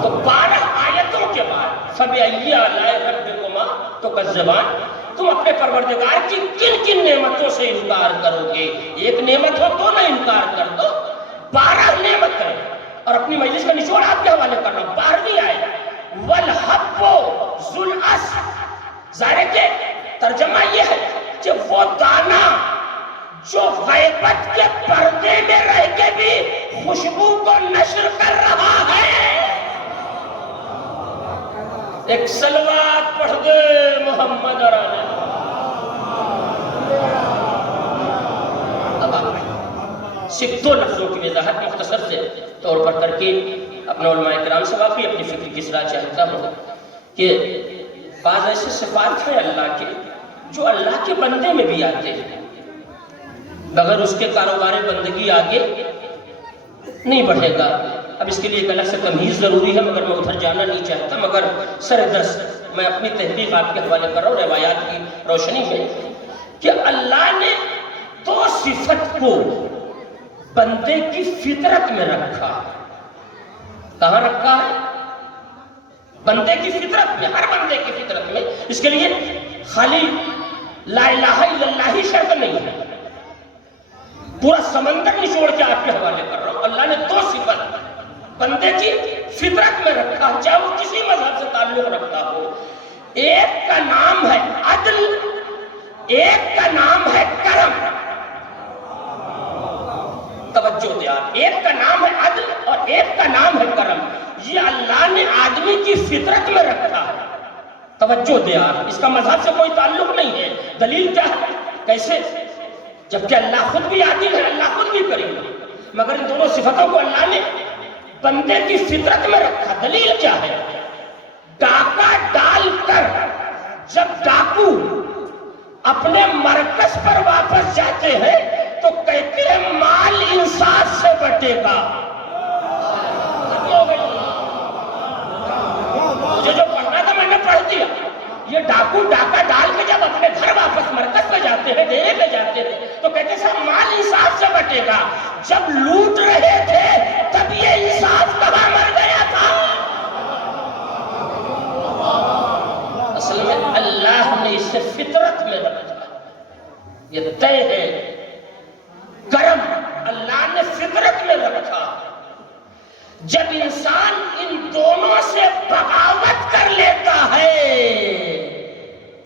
تو 12 آیتوں کے بعد فبأي آلاء ربكما تكذبان، تم اپنے پروردگار کی کن کن نعمتوں سے انکار کرو گے؟ ایک نعمت ہو تو نہ انکار کر دو، 12 نعمت ہے، اور اپنی مجلس کا نچوڑ آپ کے حوالے کر رہا ہوں۔ 12ویں آیت والحب ذو العصف، ظاہر کہ ترجمہ یہ ہے کہ وہ دانہ جو غیبت کے پردے میں رہ کے بھی خوشبو کو نشر کر رہا ہے۔ ایک صلوات پڑھ دے محمد اور علی۔ اب آپ صرف 2 لفظوں کی وضاحت مختصر سے طور پر کر کے اپنے علماء کرام سے واقعی اپنی فکر کی اصلاح چاہتا ہوں کہ بعض ایسے صفات ہیں اللہ کے جو اللہ کے بندے میں بھی آتے ہیں، بغیر اس کے کاروبار بندگی آگے نہیں بڑھے گا۔ اب اس کے لیے ایک الگ سے تمیز ضروری ہے، مگر میں ادھر جانا نہیں چاہتا، مگر سر دس میں اپنی تحقیق آپ کے حوالے کر رہا ہوں روایات کی روشنی میں، کہ اللہ نے دو صفت کو بندے کی فطرت میں رکھا۔ کہاں رکھا ہے؟ بندے کی فطرت میں، ہر بندے کی فطرت میں۔ اس کے لیے خالی لا الہ الا اللہ ہی شرط نہیں ہے، پورا سمندر نچوڑ کے آپ کے حوالے کر رہا ہوں۔ اللہ نے دو صفت بندے کی فطرت میں رکھا، چاہے وہ کسی مذہب سے تعلق رکھتا ہو۔ ایک کا نام ہے عدل، ایک کا نام ہے کرم۔ توجہ دے آپ، ایک کا نام ہے عدل اور ایک کا نام ہے کرم۔ یہ اللہ نے آدمی کی فطرت میں رکھا ہے۔ توجہ دے آپ، اس کا مذہب سے کوئی تعلق نہیں ہے۔ دلیل کیا ہے؟ کیسے؟ جبکہ اللہ خود بھی عادل ہے، اللہ خود بھی کریم ہے، مگر ان دونوں صفتوں کو اللہ نے بندے کی فطرت میں رکھا۔ دلیل کیا ہے؟ ڈاکہ ڈال کر جب ڈاکو اپنے مرکز پر واپس جاتے ہیں تو کہتے ہیں مال انصاف سے بٹے گا۔ مجھے جو پڑھنا تھا میں نے پڑھ دیا۔ یہ ڈاکو ڈاکہ ڈال کے جب اپنے گھر واپس مرکز پہ جاتے ہیں، ڈیرے پہ جاتے ہیں، تو کہتے ہیں صاحب مال انصاف سے بٹے گا۔ جب لوٹ رہے تھے تب یہ انصاف کہاں مر گیا تھا؟ اصل میں اللہ نے اسے فطرت میں رکھا، یہ طے ہے۔ کرم اللہ نے فطرت میں رکھا۔ جب انسان ان دونوں سے بغاوت کر لیتا ہے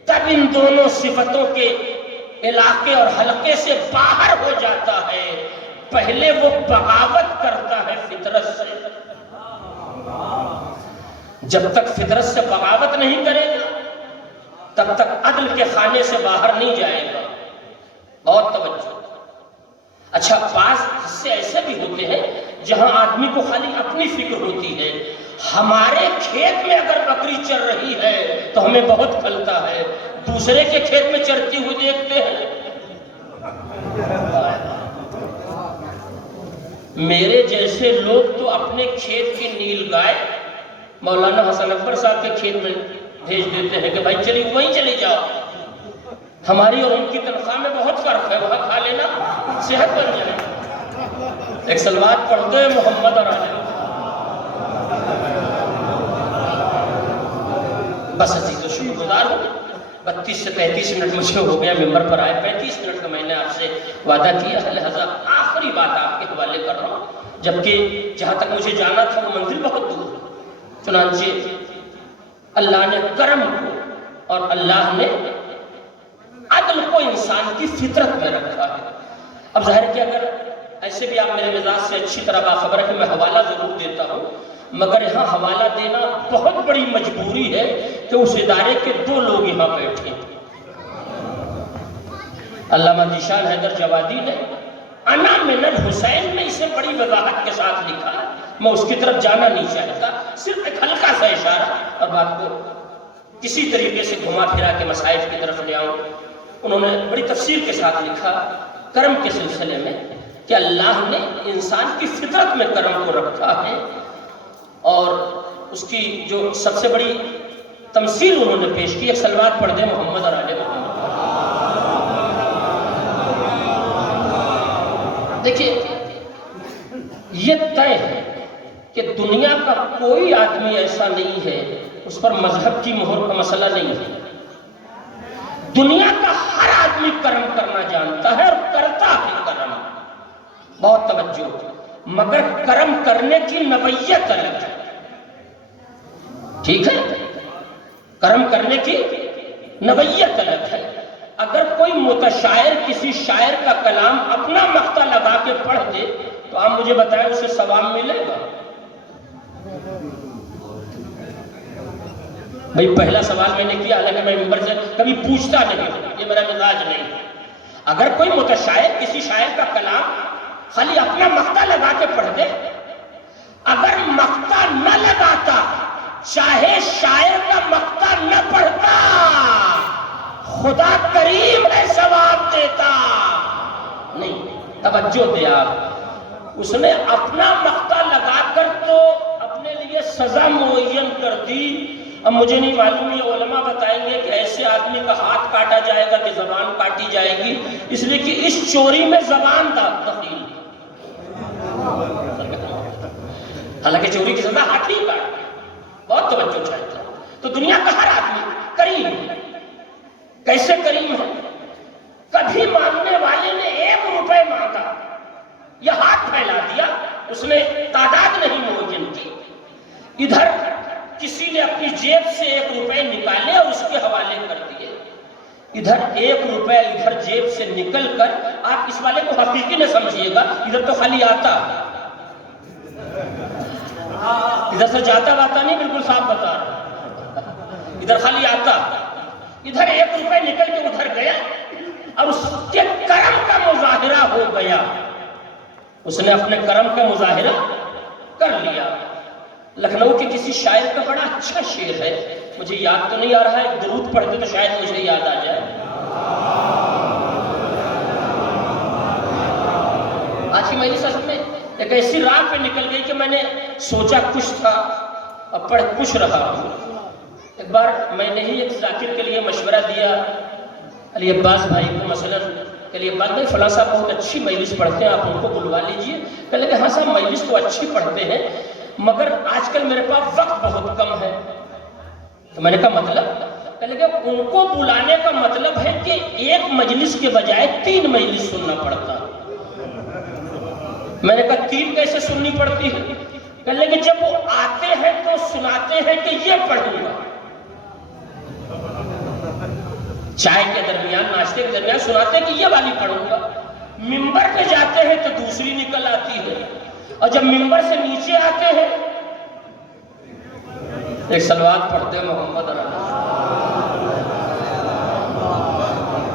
تب ان دونوں صفتوں کے علاقے اور حلقے سے باہر ہو جاتا ہے۔ پہلے وہ بغاوت کرتا ہے فطرت سے۔ جب تک فطرت سے بغاوت نہیں کرے گا تب تک عدل کے خانے سے باہر نہیں جائے گا۔ بہت توجہ۔ اچھا، بعض حصے ایسے بھی ہوتے ہیں جہاں آدمی کو خالی اپنی فکر ہوتی ہے۔ ہمارے کھیت میں اگر بکری چر رہی ہے تو ہمیں بہت کھلتا ہے، دوسرے کے کھیت میں چرتی ہوئی دیکھتے ہیں۔ میرے جیسے لوگ تو اپنے کھیت کی نیل گائے مولانا حسن اکبر صاحب کے کھیت میں بھیج دیتے ہیں کہ بھائی چلی وہیں چلی جاؤ، ہماری اور ان کی تنخواہ میں بہت فرق ہے، وہاں کھا لینا صحت بن جائے۔ ایک سلوات پڑھتے ہیں محمد اور آلہ۔ بس عزیز و شکر گزار ہوں، 32 سے 33 منٹ مجھے ہو گیا ممبر پر آئے، 35 منٹ کا میں نے آپ سے وعدہ کیا، لہذا آخری بات آپ کے حوالے کر رہا ہوں، جبکہ جہاں تک مجھے جانا تھا وہ منزل بہت دور ہے۔ چنانچہ اللہ نے کرم کو اور اللہ نے عدل کو انسان کی فطرت میں رکھا ہے۔ اب ظاہر کہ اگر ایسے بھی آپ میرے مزاج سے اچھی طرح باخبر ہے کہ میں حوالہ ضرور دیتا ہوں، مگر یہاں حوالہ دینا بہت بڑی مجبوری ہے کہ اس ادارے کے 2 لوگ یہاں بیٹھے ہیں۔ علامہ ذیشان حیدر جوادی نے انا من الحسین میں اسے بڑی وضاحت کے ساتھ لکھا، میں اس کی طرف جانا نہیں چاہتا، صرف ایک ہلکا سا اشارہ اور بات کو کسی طریقے سے گھما پھرا کے مسائل کی طرف لے آؤں۔ انہوں نے بڑی تفصیل کے ساتھ لکھا کرم کے سلسلے میں کہ اللہ نے انسان کی فطرت میں کرم کو رکھا ہے، اور اس کی جو سب سے بڑی تمثیل انہوں نے پیش کی، ایک سلوات پڑھ دیں محمد اور آل محمد۔ دیکھیے، یہ طے ہے کہ دنیا کا کوئی آدمی ایسا نہیں ہے، اس پر مذہب کی مہر کا مسئلہ نہیں ہے۔ دنیا کا ہر آدمی کرم کرنا جانتا ہے اور کرتا ہے کرم، بہت توجہ، مگر کرم کرنے کی نوعیت الگ ہے۔ ٹھیک ہے، کرم کرنے کی نوعیت الگ ہے۔ اگر کوئی متشاعر کسی شاعر کا کلام اپنا مقطع لگا کے پڑھ دے تو آپ مجھے بتائیں اسے ثواب ملے گا؟ بھئی پہلا سوال میں نے کیا، حالانکہ میں ممبر سے کبھی پوچھتا نہیں، یہ میرا مزاج نہیں۔ اگر کوئی متشاعر کسی شاعر کا کلام خالی اپنا مقطع لگا کے پڑھ دے، اگر مقطع نہ لگاتا، چاہے شاعر کا مقطع نہ پڑھتا، خدا کریم ہے ثواب دیتا نہیں۔ توجہ دے آپ، اس نے اپنا مقطع لگا کر تو اپنے لیے سزا معین کر دی. اب مجھے نہیں معلوم یہ علماء بتائیں گے کہ ایسے آدمی کا ہاتھ کاٹا جائے گا کہ زبان کاٹی جائے گی، اس لیے کہ اس چوری میں زبان دخیل. حالانکہ چوری کی سزا ہاتھ نہیں کاٹ. بہت توجہ چاہتا ہوں. تو دنیا کا ہر آدمی کریم ہے. کیسے کریم ہے؟ کبھی مانگنے والے نے 1 روپے مانگا یا ہاتھ پھیلا دیا، اس نے تعداد نہیں معین کی. ادھر کسی نے اپنی جیب سے 1 روپے نکالے اور اس کے حوالے کر دیے. ادھر 1 روپے ادھر جیب سے نکل کر، آپ اس والے کو حقیقی نہ سمجھیے گا، ادھر تو خالی آتا، ادھر سے جاتا باتا نہیں، بالکل صاف بتا رہا. ادھر خالی آتا، ادھر 1 روپے نکل کے ادھر گیا اور اس کے کرم کا مظاہرہ ہو گیا. اس نے اپنے کرم کا مظاہرہ کر لیا. لکھنؤ کے کسی شاعر کا بڑا اچھا شعر ہے، مجھے یاد تو نہیں آ رہا ہے، درود پڑھتے تو شاید مجھے یاد آ جائے. آج کی مجلس اصل میں ایک ایسی راہ پہ نکل گئی کہ میں نے سوچا کچھ تھا اور پڑھ کچھ رہا ہوں. ایک بار میں نے ہی ایک ذاکر کے لیے مشورہ دیا علی عباس بھائی کو، مثلا کہ علی عباس بھائی فلاں صاحب بہت اچھی مجلس پڑھتے ہیں، آپ ان کو بلوا لیجئے. کہنے لگے ہاں صاحب مجلس تو اچھی پڑھتے ہیں مگر آج کل میرے پاس وقت بہت کم ہے. تو میں نے کہا مطلب؟ کہنے لگے ان کو بلانے کا مطلب ہے کہ 1 مجلس کے بجائے 3 مجلس سننا پڑتا. میں نے کہا 3 کیسے سننی پڑتی ہے؟ کہنے لگے جب وہ آتے ہیں تو سناتے ہیں کہ یہ پڑھوں گا، چائے کے درمیان ناشتے کے درمیان سناتے ہیں کہ یہ والی پڑھوں گا. ممبر پہ جاتے ہیں تو دوسری نکل آتی ہے، اور جب ممبر سے نیچے آتے ہیں ایک صلوات پڑھتے ہیں محمد علیہ.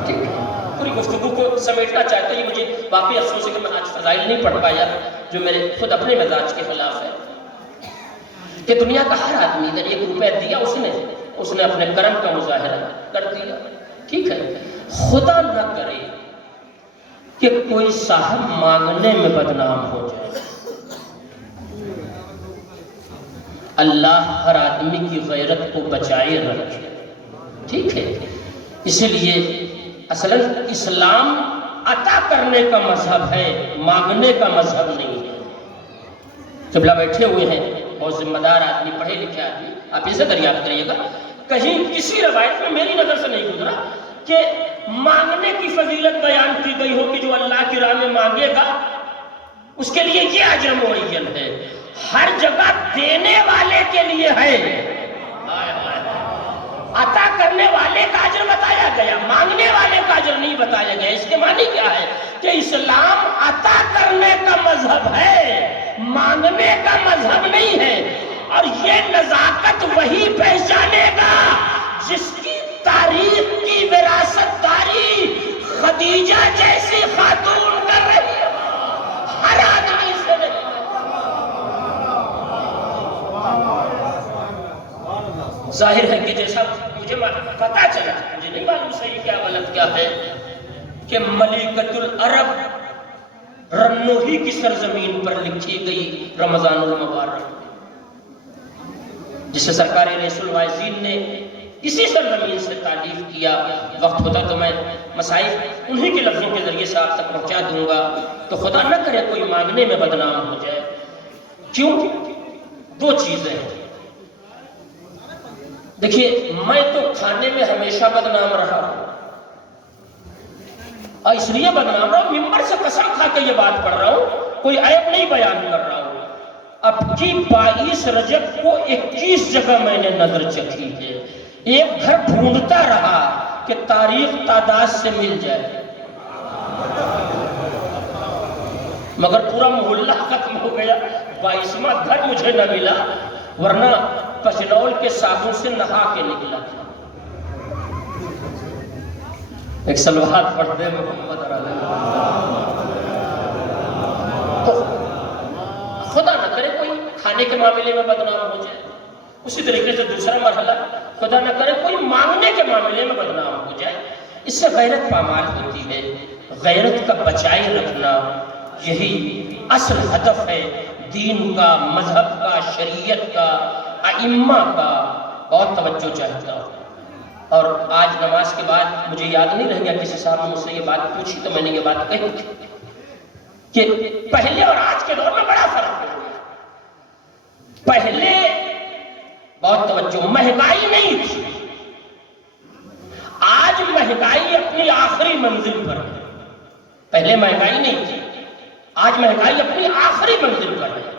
ٹھیک ہے، پوری گفتگو کو سمیٹنا چاہتے ہیں. مجھے واقعی افسوس ہے کہ میں آج فضائل نہیں پڑھ پایا جو میرے خود اپنے مزاج کے خلاف ہے. کہ دنیا کا ہر آدمی ادھر 1 روپے دیا، اس نے اپنے کرم کا مظاہرہ کر دیا. ٹھیک ہے، خدا نہ کرے کہ کوئی صاحب مانگنے میں بدنام ہو جائے. اللہ ہر آدمی کی غیرت کو بچائے رکھے. ٹھیک ہے، اسی لیے اصلاً اسلام عطا کرنے کا مذہب ہے، مانگنے کا مذہب نہیں ہے. قبلہ بیٹھے ہوئے ہیں، بہت ذمہ دار آدمی، پڑھے لکھے آدمی، آپ اسے دریافت کریے گا. کہیں کسی روایت میں میری نظر سے نہیں گزرا کہ مانگنے کی فضیلت بیان کی گئی ہو کہ جو اللہ کی راہ میں مانگے گا اس کے لیے یہ اجر معین ہے. ہر جگہ دینے والے کے لیے ہے، عطا کرنے والے کا اجر بتایا گیا، مانگنے والے کا اجر نہیں بتایا گیا. اس کے معنی کیا ہے کہ اسلام عطا کرنے کا مذہب ہے، مانگنے کا مذہب نہیں ہے. اور یہ نزاکت وہی پہچانے گا جس کی تاریخ کی وراثت داری خدیجہ جیسی خاتون کر رہی ہے. ہر آدمی سے نہیں. ظاہر ہے کہ جیسا مجھے پتا چلا، مجھے نہیں معلوم صحیح کیا غلط کیا ہے، کہ ملکۃ العرب رنوہی کی سرزمین پر لکھی گئی رمضان المبارک، جسے سرکار ریس الوائزین نے اسی سرزمین سے تعریف کیا. وقت ہوتا تو میں مسائل انہی کے لفظوں کے ذریعے سے آپ تک پہنچا دوں گا. تو خدا نہ کرے کوئی مانگنے میں بدنام ہو جائے. کیوں؟ 2 چیزیں ہیں. دیکھیے، میں تو کھانے میں ہمیشہ بدنام رہا ہوں، اور اس لیے بدنام رہا ہوں، ممبر سے قسم کھا کے یہ بات پڑھ رہا ہوں، کوئی عیب نہیں بیان کر رہا ہوں. اب کی 22 رجب کو 21 جگہ میں نے نظر چکھی ہے. ایک گھر ڈھونڈتا رہا کہ تاریخ تعداد سے مل جائے، مگر پورا محلہ ختم ہو گیا، 22واں گھر مجھے نہ ملا، ورنہ پچنول کے صابن سے نہا کے نکلا تھا. ایک صلوات پڑھ دے محمد علیہ. تو خدا نہ کرے کوئی کھانے کے معاملے میں بدنام ہو جائے. اسی طریقے سے دوسرا مرحلہ، خدا نہ کرے کوئی مانگنے کے معاملے میں بدنام ہو جائے. اس سے غیرت پامال ہوتی ہے. غیرت کا بچائے رکھنا یہی اصل ہدف ہے دین کا، مذہب کا، شریعت کا، ائمہ کا بہت توجہ چاہتا ہوں۔ اور آج نماز کے بعد مجھے یاد نہیں رہ گیا، کسی صاحب نے مجھ سے یہ بات پوچھی تو میں نے یہ بات کہی تھی کہ پہلے اور آج کے دور میں بڑا فرق ہے۔ پہلے بہت توجہ، مہنگائی نہیں تھی، آج مہنگائی اپنی آخری منزل پر ہے۔ پہلے مہنگائی نہیں تھی، آج مہنگائی اپنی آخری منزل پر ہے۔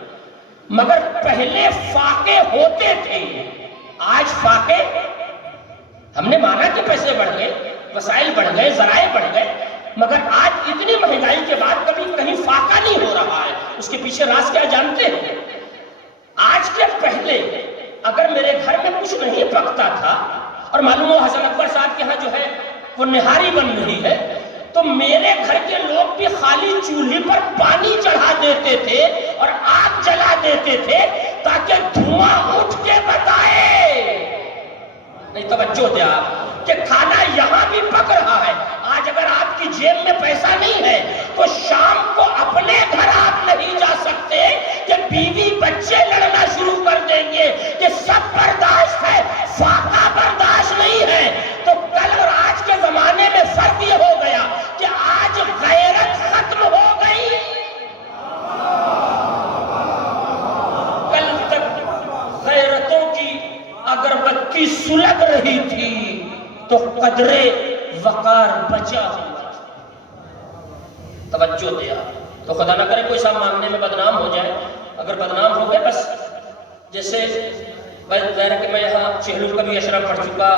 مگر پہلے فاقے ہوتے تھے، آج فاقے، ہم نے مانا کہ پیسے بڑھ گئے، وسائل بڑھ گئے، ذرائع بڑھ گئے، مگر آج اتنی مہنگائی کے بعد کبھی کہیں فاقہ نہیں ہو رہا ہے۔ اس کے پیچھے راز کیا جانتے ہیں؟ آج کے پہلے اگر میرے گھر میں کچھ نہیں پکتا تھا اور معلوم ہو حسن اکبر صاحب کے ہاں جو ہے وہ نہاری بن رہی ہے، تو میرے گھر کے لوگ بھی خالی چولہے پر پانی چڑھا دیتے تھے اور آگ جلا دیتے تھے تاکہ دھواں اٹھ کے بتائے، نہیں توجہ دے آپ، کہ کھانا یہاں بھی پک رہا ہے۔ آج اگر آپ کی جیب میں پیسہ نہیں ہے تو شام کو اپنے گھر آپ نہیں جا سکتے کہ بیوی بچے لڑنا شروع کر دیں گے کہ سب برداشت ہے، فاقہ برداشت نہیں ہے۔ تو کل اور آج کے زمانے میں فرق یہ ہو گیا کہ آج غیرت ختم ہو گئی۔ کل تک غیرتوں کی اگربتی سلگ رہی تھی تو قدرے وقار بچا ہوا تھا۔ توجہ دیا تو خدا نہ کرے کوئی صاحب مانگنے میں بدنام ہو جائے۔ اگر بدنام ہو گئے بس جیسے ظاہر کہ میں یہاں چہلو کا بھی اشرا پڑھ چکا،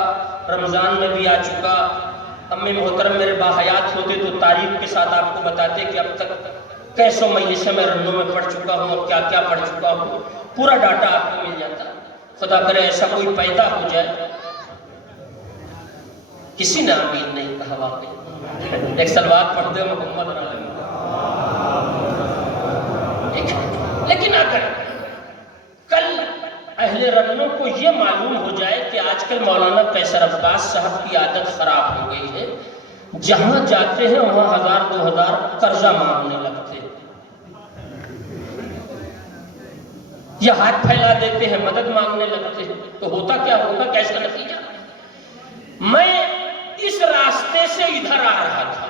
رمضان میں بھی آ چکا، امی محترم میرے باحیات ہوتے تو تاریخ کے ساتھ آپ کو بتاتے کہ اب تک کیسوں مجلسیں میں رنوں میں پڑھ چکا ہوں اور کیا کیا پڑھ چکا ہوں، پورا ڈاٹا آپ کو مل جاتا۔ خدا کرے ایسا کوئی پیدا ہو جائے۔ کسی نے آمین نہیں کہا واقعی، ایک سلوات پڑھتے ہو محمد رحمۃ۔ لیکن اگر کل اہل رنوں کو یہ معلوم ہو جائے کہ آج کل مولانا قیصر عباس صاحب کی عادت خراب ہو گئی ہے، جہاں جاتے ہیں وہاں 1000-2000 قرضہ مانگنے لگتے ہیں، یا ہاتھ پھیلا دیتے ہیں، مدد مانگنے لگتے ہیں، تو ہوتا کیا ہوگا، کیا اس کا نتیجہ؟ میں اس راستے سے ادھر آ رہا تھا،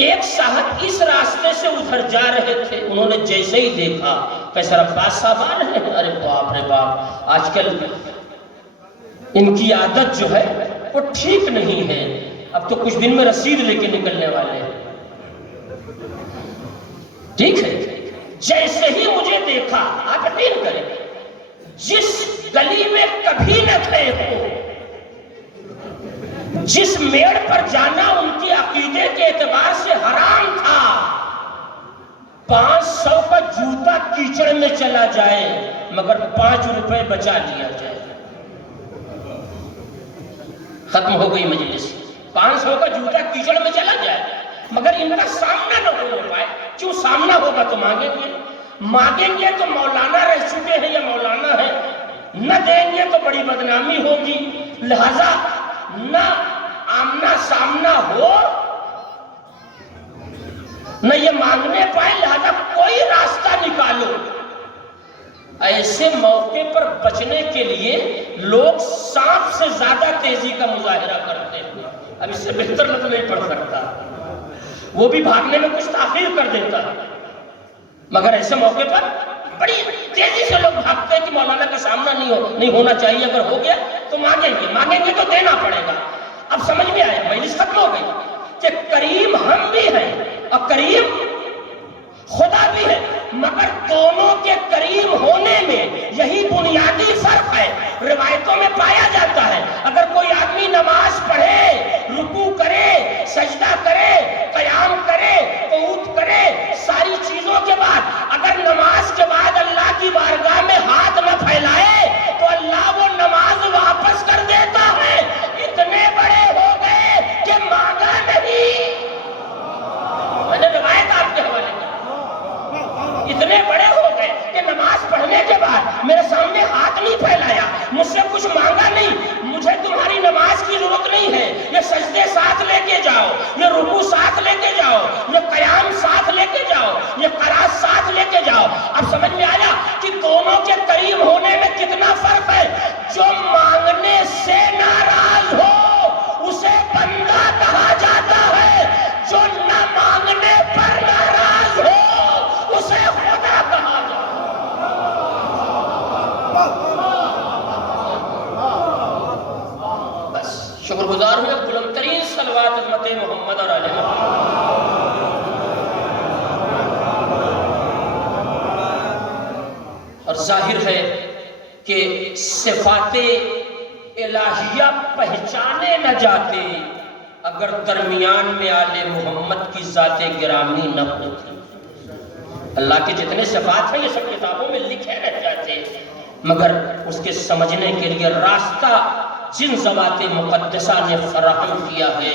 ایک صاحب اس راستے سے ادھر جا رہے تھے، انہوں نے جیسے ہی دیکھا قیصر عباس صاحب آ رہے ہیں، ارے باپ رے باپ، آج کل ان کی عادت جو ہے وہ ٹھیک نہیں ہے، اب تو کچھ دن میں رسید لے کے نکلنے والے ہیں۔ ٹھیک ہے، جیسے ہی مجھے دیکھا، آپ یقین کریں، جس گلی میں کبھی نہ گئے ہو، جس میڑ پر جانا ان کی عقیدے کے اعتبار سے حرام تھا، 500 کا جوتا کیچڑ میں چلا جائے مگر 5 روپے بچا لیا جائے۔ ختم ہو گئی مجلس، 500 کا جوتا کیچڑ میں چلا جائے مگر ان کا سامنا نہ ہو پائے۔ کیوں سامنا ہوگا تو مانگیں گے تو مولانا رہ چکے ہیں یا مولانا ہے، نہ دیں گے تو بڑی بدنامی ہوگی، لہذا نہ آمنا سامنا ہو نہ یہ مانگنے پائے، لہذا کوئی راستہ نکالو۔ ایسے موقع پر بچنے کے لیے لوگ سانپ سے زیادہ تیزی کا مظاہرہ کرتے ہیں۔ اب اس سے بہتر میں تو نہیں پڑھ سکتا، وہ بھی بھاگنے میں کچھ تاخیر کر دیتا ہے، مگر ایسے موقع پر بڑی تیزی سے لوگ بھاگتے ہیں کہ مولانا کا سامنا نہیں ہونا چاہیے، اگر ہو گیا تو مانگیں گے تو دینا پڑے گا۔ اب سمجھ میں آیا، مجلس ختم ہو گئی کہ کریم ہم بھی ہیں اور کریم خدا بھی ہے، مگر دونوں کے کریم ہونے میں یہی بنیادی فرق ہے۔ روایتوں میں پایا جاتا ہے اگر کوئی آدمی نماز پڑھے، رکوع کرے، سجدہ کرے، قیام کرے، قعود کرے، ساری چیزوں کے بعد اگر نماز کے بعد اللہ کی بارگاہ میں ہاتھ نہ پھیلائے تو اللہ وہ نماز واپس کر دیتا ہے۔ اتنے بڑے ہو گئے کہ مانگا نہیں، میں نے روایت آپ کے حوالے کی، اتنے بڑے ہو گئے کہ نماز پڑھنے کے بعد میرے سامنے ہاتھ نہیں پھیلایا، مجھ سے کچھ مانگا نہیں، مجھے تمہاری نماز کی ضرورت نہیں ہے، یہ سجدے ساتھ لے کے جاؤ، یہ رکوع ساتھ لے کے جاؤ، یہ قیام ساتھ لے کے جاؤ، یہ قرات ساتھ لے کے جاؤ۔ اب سمجھ میں آیا کہ دونوں کے قریب ہونے میں کتنا فرق ہے؟ جو مانگنے سے ناراض ہو اسے بندہ کہا جاتا ہے، جو نہ مانگنے پر ناراض ہو اسے خدا کہا جاتا ہے۔ بس شکر گزار ہوئے، بلند ترین صلوات امت محمد اور آل محمد۔ اور ظاہر ہے کہ صفات الہیہ پہچانے نہ جاتے اگر درمیان میں آل محمد کی ذات گرامی نہ ہوتی۔ اللہ کے جتنے صفات ہیں یہ سب کتابوں میں لکھے رہ جاتے، مگر اس کے سمجھنے کے لیے راستہ جن ذوات مقدسہ نے فراہم کیا ہے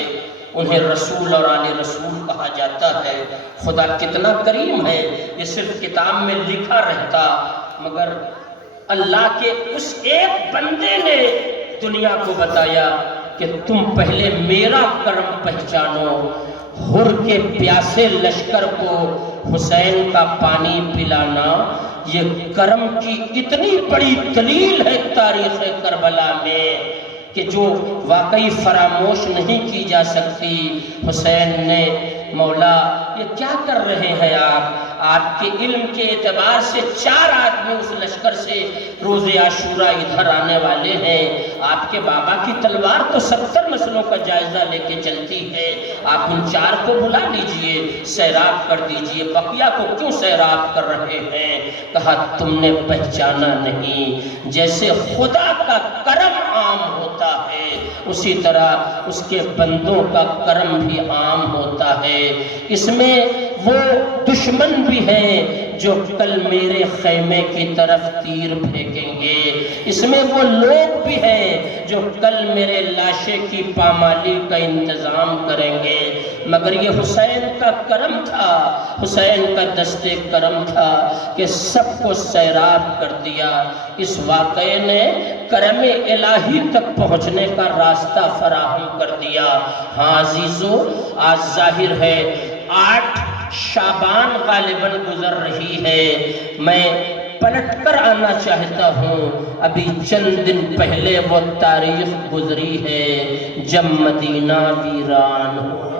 انہیں رسول اور آل رسول کہا جاتا ہے۔ خدا کتنا کریم ہے، یہ صرف کتاب میں لکھا رہتا، مگر اللہ کے اس ایک بندے نے دنیا کو بتایا کہ تم پہلے میرا کرم پہچانو۔ ہر کے پیاسے لشکر کو حسین کا پانی پلانا یہ کرم کی اتنی بڑی دلیل ہے تاریخ کربلا میں کہ جو واقعی فراموش نہیں کی جا سکتی۔ حسین نے مولا یہ کیا کر رہے ہیں آپ کے علم کے اعتبار سے 4 آدمی اس لشکر سے روز عاشورہ ادھر آنے والے ہیں، آپ کے بابا کی تلوار تو 70 نسلوں کا جائزہ لے کے چلتی ہے، آپ ان 4 کو بلا لیجئے، سیراب کر دیجئے، بقیہ کو کیوں سیراب کر رہے ہیں؟ کہا تم نے پہچانا نہیں، جیسے خدا کا کرم عام ہوتا ہے اسی طرح اس کے بندوں کا کرم بھی عام ہوتا ہے۔ اس میں وہ دشمن بھی ہیں جو کل میرے خیمے کی طرف تیر پھینکیں گے، اس میں وہ لوگ بھی ہیں جو کل میرے لاشے کی پامالی کا انتظام کریں گے، مگر یہ حسین کا کرم تھا، حسین کا دست کرم تھا کہ سب کو سیراب کر دیا۔ اس واقعے نے کرم الہی تک پہنچنے کا راستہ فراہم کر دیا۔ ہاں عزیزو، آج ظاہر ہے 8 شعبان غالباً گزر رہی ہے، میں پلٹ کر آنا چاہتا ہوں، ابھی چند دن پہلے وہ تاریخ گزری ہے جب مدینہ ویران ہوا،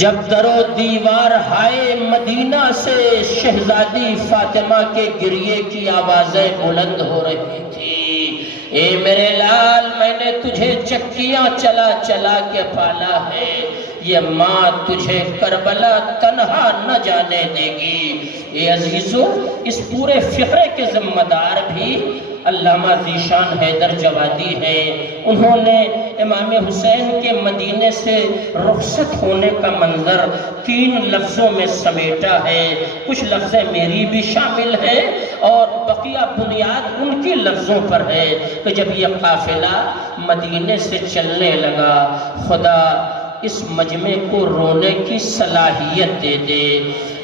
جب در و دیوار ہائے مدینہ سے شہزادی فاطمہ کے گریے کی آوازیں بلند ہو رہی تھی۔ اے میرے لال، میں نے تجھے چکیاں چلا چلا کے پالا ہے، یہ ماں تجھے کربلا تنہا نہ جانے دے گی۔ اے عزیزو، اس پورے فقرے کے ذمہ دار بھی علامہ ذیشان حیدر جوادی ہیں۔ انہوں نے امام حسین کے مدینے سے رخصت ہونے کا منظر 3 لفظوں میں سمیٹا ہے، کچھ لفظیں میری بھی شامل ہیں اور بقیہ بنیاد ان کی لفظوں پر ہے کہ جب یہ قافلہ مدینے سے چلنے لگا، خدا اس مجمع کو رونے کی صلاحیت دے دے۔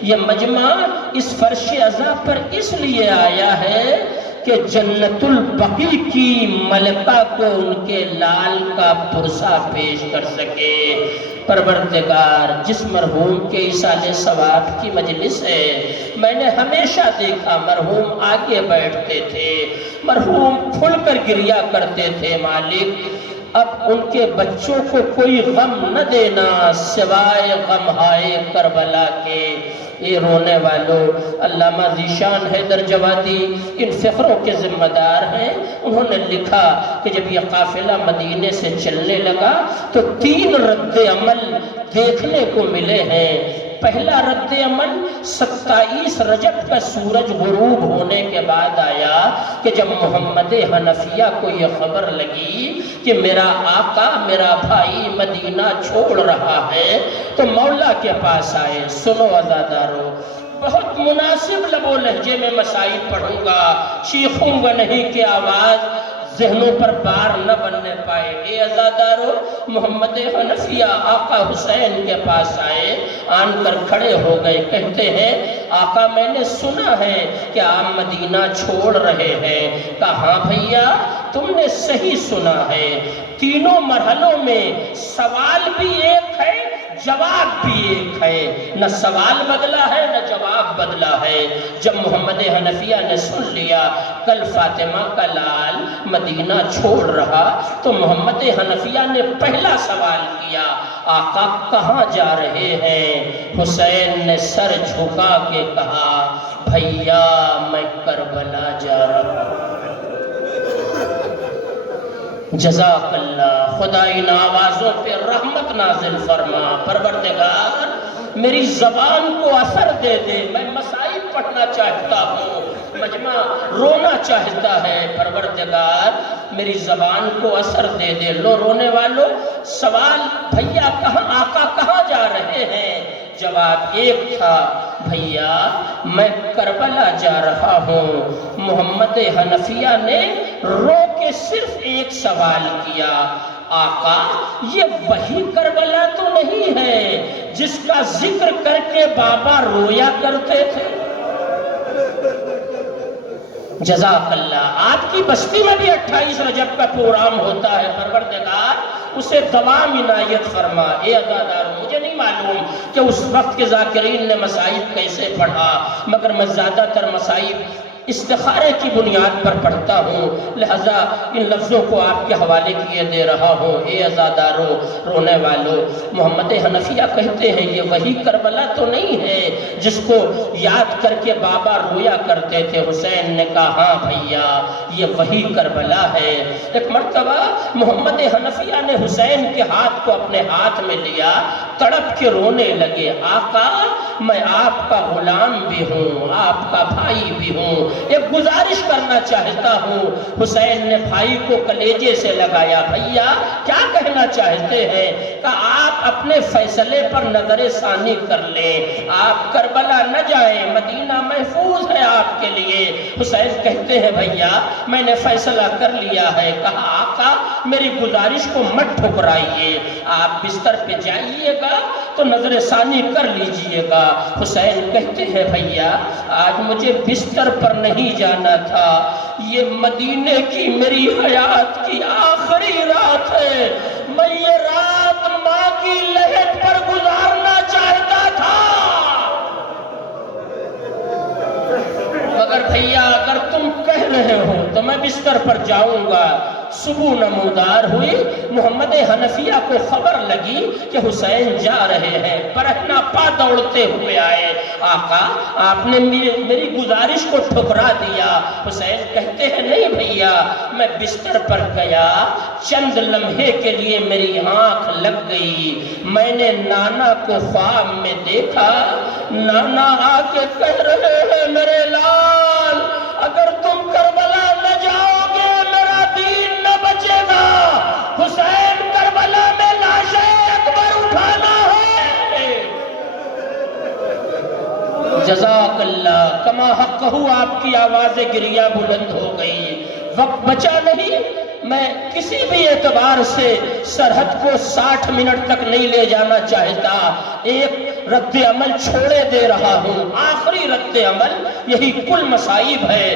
یہ مجمع اس فرش عزا پر اس لیے آیا ہے کہ جنت البقیع کی ملکہ کو ان کے لال کا پرسہ پیش کر سکے۔ پروردگار، جس مرحوم کے ایصال ثواب کی مجلس ہے، میں نے ہمیشہ دیکھا مرحوم آگے بیٹھتے تھے، مرحوم کھل کر گریا کرتے تھے، مالک اب ان کے بچوں کو کوئی غم نہ دینا سوائے غم ہائے کربلا کے۔ یہ رونے والوں، علامہ ذیشان حیدر جوادی ان فقروں کے ذمہ دار ہیں۔ انہوں نے لکھا کہ جب یہ قافلہ مدینے سے چلنے لگا تو 3 رد عمل دیکھنے کو ملے ہیں۔ پہلا رد عمل 27 رجب کا سورج غروب ہونے کے بعد آیا کہ جب محمد حنفیہ کو یہ خبر لگی کہ میرا آقا، میرا بھائی مدینہ چھوڑ رہا ہے تو مولا کے پاس آئے۔ سنو عزادارو، بہت مناسب لب و لہجے میں مسائل پڑھوں گا، چیخوں گا نہیں کہ آواز ذہنوں پر بار نہ بننے پائے۔ اے عزادارو، محمد حنفیہ آقا حسین کے پاس آئے، آن کر کھڑے ہو گئے، کہتے ہیں آقا میں نے سنا ہے کہ آپ مدینہ چھوڑ رہے ہیں۔ کہا ہاں بھیا تم نے صحیح سنا ہے، تینوں مرحلوں میں سوال بھی ایک ہے جواب بھی ایک ہے، نہ سوال بدلا ہے نہ جواب بدلا ہے۔ جب محمد حنفیہ نے سن لیا کل فاطمہ کا لال مدینہ چھوڑ رہا تو محمد حنفیہ نے پہلا سوال کیا، آقا کہاں جا رہے ہیں؟ حسین نے سر جھکا کے کہا، بھیا میں کربلا جا رہا ہوں۔ جزاک اللہ، خدا ان آوازوں پہ رحمت نازل فرما۔ پروردگار میری زبان کو اثر دے دے، میں مصائب پڑھنا چاہتا ہوں، مجمع رونا چاہتا ہے، پروردگار میری زبان کو اثر دے دے۔ لو رونے والوں، سوال بھیا کہاں، آقا کہاں جا رہے ہیں؟ جواب ایک تھا، بھیا میں کربلا جا رہا ہوں۔ محمد حنفیہ نے رو کے صرف ایک سوال کیا، آقا یہ وہی کربلا تو نہیں ہے جس کا ذکر کر کے بابا رویا کرتے تھے؟ جزاک اللہ، آپ کی بستی میں بھی 28 رجب کا پروگرام ہوتا ہے، پروردگار اسے دوام عنایت فرما۔ اے عزادار، مجھے نہیں معلوم کہ اس وقت کے ذاکرین نے مصائب کیسے پڑھا، مگر میں زیادہ تر مصائب استخارے کی بنیاد پر پڑھتا ہوں، لہذا ان لفظوں کو آپ کے حوالے کیے دے رہا ہوں۔ اے عزاداروں، رونے والوں، محمد حنفیہ کہتے ہیں یہ وہی کربلا تو نہیں ہے جس کو یاد کر کے بابا رویا کرتے تھے؟ حسین نے کہا ہاں بھیا یہ وہی کربلا ہے۔ ایک مرتبہ محمد حنفیہ نے حسین کے ہاتھ کو اپنے ہاتھ میں لیا، تڑپ کے رونے لگے، آقا میں آپ کا غلام بھی ہوں، آپ کا بھائی بھی ہوں، ایک گزارش کرنا چاہتا ہوں۔ حسین نے بھائی کو کلیجے سے لگایا، بھیا کیا کہنا چاہتے ہیں؟ کہ آپ اپنے فیصلے پر نظر ثانی کر لیں، آپ کربلا نہ جائیں، مدینہ محفوظ ہے آپ کے لیے۔ حسین کہتے ہیں بھیا میں نے فیصلہ کر لیا ہے۔ کہا آقا میری گزارش کو مت ٹھکرائیے، آپ بستر پہ جائیے گا تو نظر ثانی کر لیجئے گا۔ حسین کہتے ہیں بھیا آج مجھے بستر پر نہیں جانا تھا، یہ مدینے کی میری حیات کی آخری رات ہے، میں یہ رات ماں کی لحد پر گزارنا چاہتا تھا، مگر بھیا اگر تم کہہ رہے ہو تو میں بستر پر جاؤں گا۔ صبح نمودار ہوئی، محمد حنفیہ کو خبر لگی کہ حسین جا رہے ہیں، برہنہ پا دوڑتے ہوئے آئے، آقا آپ نے میری گزارش کو ٹھکرا دیا۔ حسین کہتے ہیں نہیں بھیا، میں بستر پر گیا، چند لمحے کے لیے میری آنکھ لگ گئی، میں نے نانا کو خواب میں دیکھا، نانا آ کے کہہ رہے ہیں میرے لال اگر تم کربلا نہ جاؤ گے میرا دین نہ بچے گا، حسین کربلا میں لاش اکبر اٹھانا ہے۔ جزاک اللہ، کما حقہ، آپ کی آواز گریہ بلند ہو گئی۔ وقت بچا نہیں، میں کسی بھی اعتبار سے سرحد کو 60 منٹ تک نہیں لے جانا چاہتا، ایک رد عمل چھوڑے دے رہا ہوں، آخری رد عمل، یہی کل مصائب ہے۔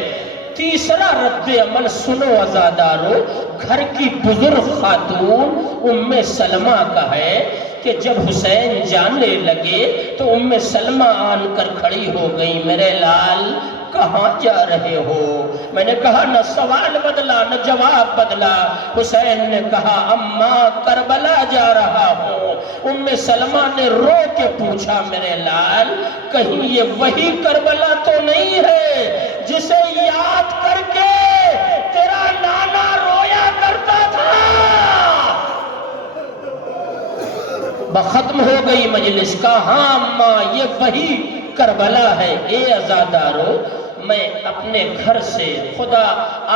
تیسرا رد عمل سنو عزادارو، گھر کی بزرگ خاتون ام سلمہ کا ہے کہ جب حسین جانے لگے تو ام سلمہ آن کر کھڑی ہو گئی، میرے لال کہاں جا رہے ہو؟ میں نے کہا نہ سوال بدلا نہ جواب بدلا۔ حسین نے کہا اماں کربلا جا رہا ہوں۔ ام سلمہ نے رو کے پوچھا میرے لال کہیں یہ وہی کربلا تو نہیں ہے جسے یاد کر کے تیرا نانا رویا کرتا تھا؟ ختم ہو گئی مجلس کا، ہاں اماں یہ وہی کربلا ہے۔ اے عزادارو، میں اپنے گھر سے، خدا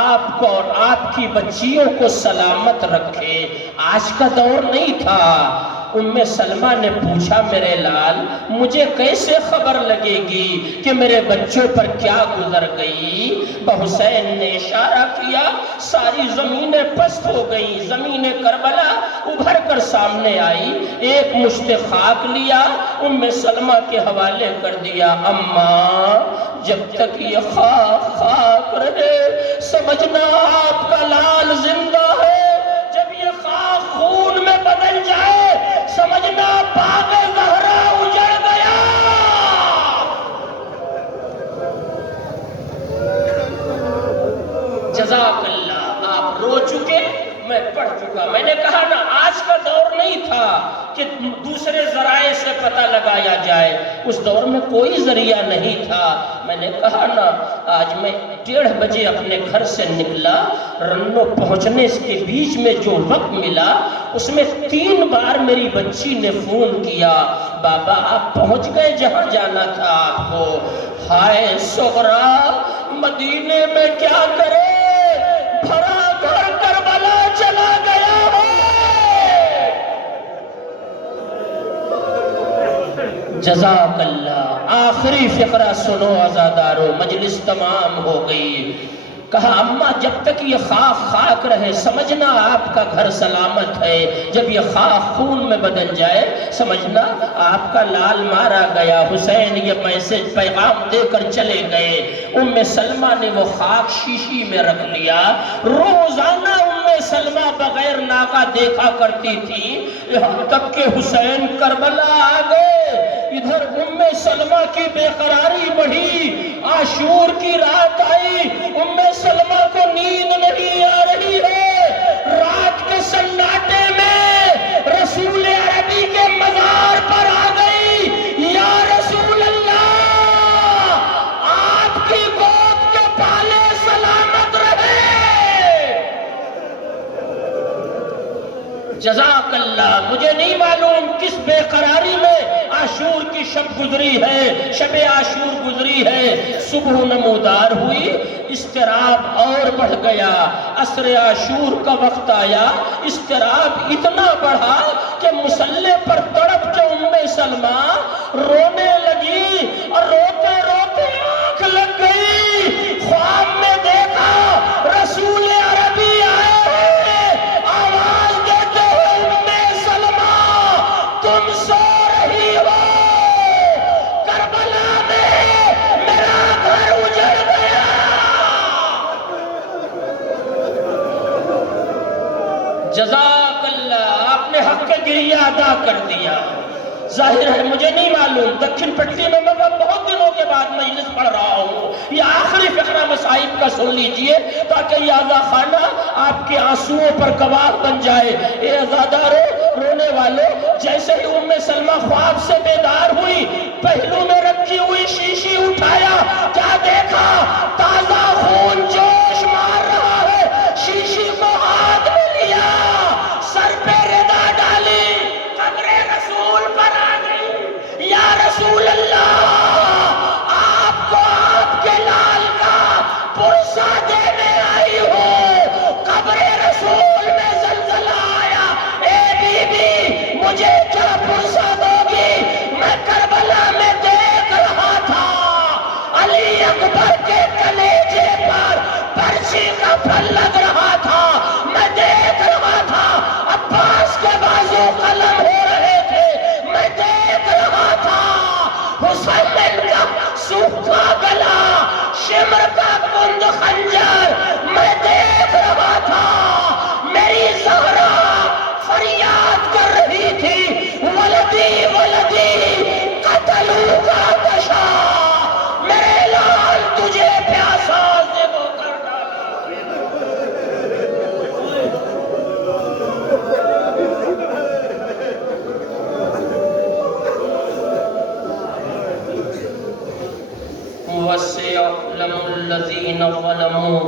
آپ کو اور آپ کی بچیوں کو سلامت رکھے، آج کا دور نہیں تھا، سلمہ نے پوچھا میرے لال مجھے کیسے خبر لگے گی کہ میرے بچوں پر کیا گزر گئی؟ حسین نے اشارہ کیا، ساری زمینیں پست ہو گئی، زمین کربلا ابھر کر سامنے آئی، ایک مشت خاک لیا، سلمہ کے حوالے کر دیا، اماں جب تک یہ خاک رہے سمجھنا آپ کا لال زندہ ہے، جب یہ خاک خون میں بدل جائے سمجھنا باغ زہرا اجڑ گیا۔ جزاک اللہ، آپ رو چکے، میں پڑھ چکا۔ میں نے کہا نا آج کا دور نہیں تھا کہ دوسرے ذرائع سے پتہ لگایا جائے، اس دور میں کوئی ذریعہ نہیں تھا۔ میں نے کہا نا آج میں 1:30 بجے اپنے گھر سے نکلا، رنو پہنچنے کے بیچ میں جو وقت ملا اس میں 3 بار میری بچی نے فون کیا، بابا آپ پہنچ گئے جہاں جانا تھا آپ کو؟ ہائے صغرا مدینے میں کیا کرے، بھرا گھر کربلا چلا گیا ہے۔ جزاک اللہ۔ آخری فقرہ سنو عزادارو، مجلس تمام ہو گئی۔ کہا اماں جب تک یہ خاک رہے سمجھنا آپ کا گھر سلامت ہے، جب یہ خاک خون میں بدل جائے سمجھنا آپ کا لال مارا گیا۔ حسین یہ میسج پیغام دے کر چلے گئے۔ سلمہ نے وہ خاک شیشی میں رکھ لیا، روزانہ سلمہ بغیر ناغہ دیکھا کرتی تھی، یہاں تک کہ حسین کربلا آ گئے، ادھر سلمہ کی بے قراری بڑھی، عاشور کی رات آئی، سلمہ کو نیند نہیں آ رہی ہے، رات کے سناٹے میں رسول عربی کے مزار پر آ گئی، یا رسول اللہ آپ کی گود کے پالے سلامت رہے۔ جزاک اللہ۔ مجھے نہیں معلوم کس بے قراری میں عاشور کی شب گزری ہے، شب عاشور گزری ہے، صبح نمودار ہوئی، اضطراب اور بڑھ گیا، عصر عاشور کا وقت آیا، اضطراب اتنا بڑھا کہ مصلے پر تڑپ کے سلمہ رونے لگی اور روتے روتے آنکھ لگ گئی، خواب میں دیکھا رسول عربی آئے ہیں، آواز دیتے ہوئے سلمہ تم سو رہی ہو، کربلا میں میرا گھر اجڑ گیا۔ جزاک اللہ، آپ نے حق گریہ ادا کر دیا۔ ظاہر ہے مجھے نہیں معلوم، دکھن پٹی میں میں بہت دنوں کے بعد مجلس پڑھ رہا ہوں، یہ آخری فقرہ مصائب کا سن لیجئے تاکہ یہ آزا خانہ آپ کے آنسوؤں پر گواہ بن جائے۔ اے عزادارو، رونے والے، جیسے ہی سلمہ خواب سے بیدار ہوئی، پہلو میں رکھی ہوئی شیشی اٹھایا، کیا دیکھا؟ تازہ خون جوش مار رہا ہے، شیشی کو ہاتھ میں لیا، سر پہ ردا ڈالی، قبر رسول پر آ گئی، یا رسول اللہ آپ کو آپ کے لال کا پرسہ دینے آئی ہو، قبر رسول میں زلزلہ آیا، اے بی بی مجھے کیا پرسہ دو گی؟ میں کربلا میں دیکھ رہا تھا علی اکبر کے کلیجے پر پرچی کا پھل لگ رہا تھا، میں دیکھ رہا تھا عباس کے بازو قلم ہو رہے تھے، میں دیکھ رہا تھا حسین کا سوکھا گلا، شمر کا کند خنجر، میں دیکھ رہا تھا، میری زہرا فریاد کر رہی تھی، ولدی ولدی قتلوا کا دشا، میرے لال تجھے پیاسا زبو کر ڈالا۔ وَسَيَعْلَمُ الَّذِينَ ظَلَمُوا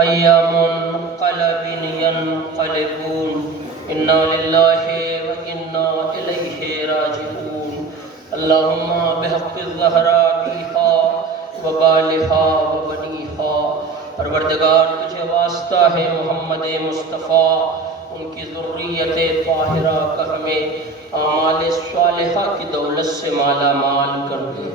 أَيَّ مُنقَلَبٍ يَنقَلِبُونَ إِنَّا لِلَّهِ وَإِنَّا إِلَيْهِ رَاجِعُونَ اللهم بحق الزہراء بیہا وبالہا وبنیہا، پروردگار تجھے واسطہ ہے محمد مصطفیٰ، ان کی ذریت طاہرہ کا ہمیں اعمال صالحہ کی دولت سے مالا مال کر دے۔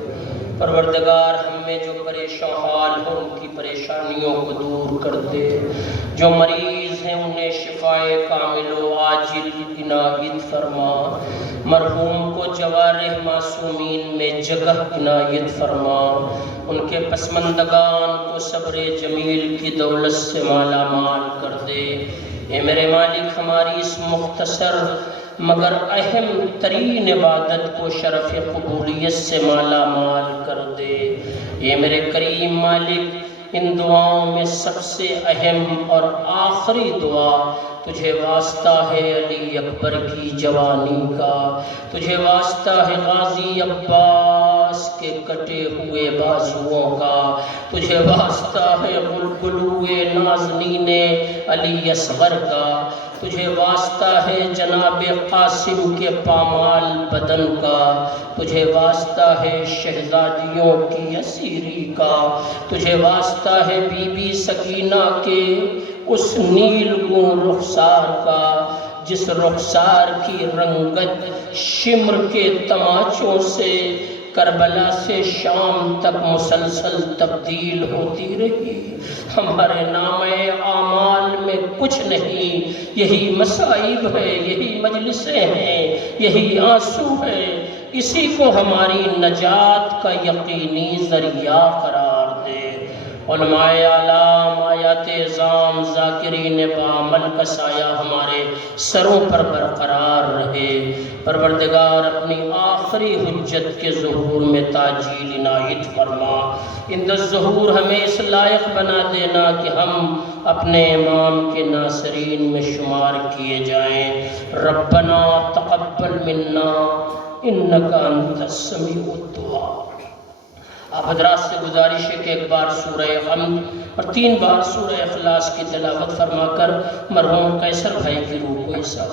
پروردگار ہم میں جو پریشان حال ہوں ان کی پریشانیوں کو دور کر دے، جو مریض ہیں انہیں شفائے کامل و عاجل عنایت فرما، مرحوم کو جوارح معصومین میں جگہ عنایت فرما، ان کے پسماندگان کو صبر جمیل کی دولت سے مالا مال کر دے۔ اے میرے مالک، ہماری اس مختصر مگر اہم ترین عبادت کو شرف قبولیت سے مالا مال کر دے۔ اے میرے کریم مالک، ان دعاؤں میں سب سے اہم اور آخری دعا تجھے واسطہ ہے علی اکبر کی جوانی کا، تجھے واسطہ ہے غازی عباس کے کٹے ہوئے بازوؤں کا، تجھے واسطہ ہے غلغلوئے نازنین علی اصغر کا، تجھے واسطہ ہے جناب قاسم کے پامال بدن کا، تجھے واسطہ ہے شہزادیوں کی اسیری کا، تجھے واسطہ ہے بی بی سکینہ کے اس نیل گون رخسار کا جس رخسار کی رنگت شمر کے تماچوں سے کربلا سے شام تک مسلسل تبدیل ہوتی رہی۔ ہمارے نامہ اعمال میں کچھ نہیں، یہی مصائب ہے، یہی مجلسیں ہیں، یہی آنسو ہے، اسی کو ہماری نجات کا یقینی ذریعہ قرار دے۔ علماء اعلام، آیات اعظام، ذاکرین بعمل کا سایہ ہمارے سروں پر برقرار رہے۔ پروردگار اپنی آخری حجت کے ظہور میں تاجیل عنایت فرما، عند الظہور ہمیں اس لائق بنا دینا کہ ہم اپنے امام کے ناصرین میں شمار کیے جائیں۔ ربنا تقبل منا انک انت السمیع الدعاء۔ آپ حضرات سے گزارش ہے کہ ایک بار سورہ حمد اور 3 بار سورہ اخلاص کی تلاوت فرما کر مرحوم قیصر بھائی کی روح کو حصہ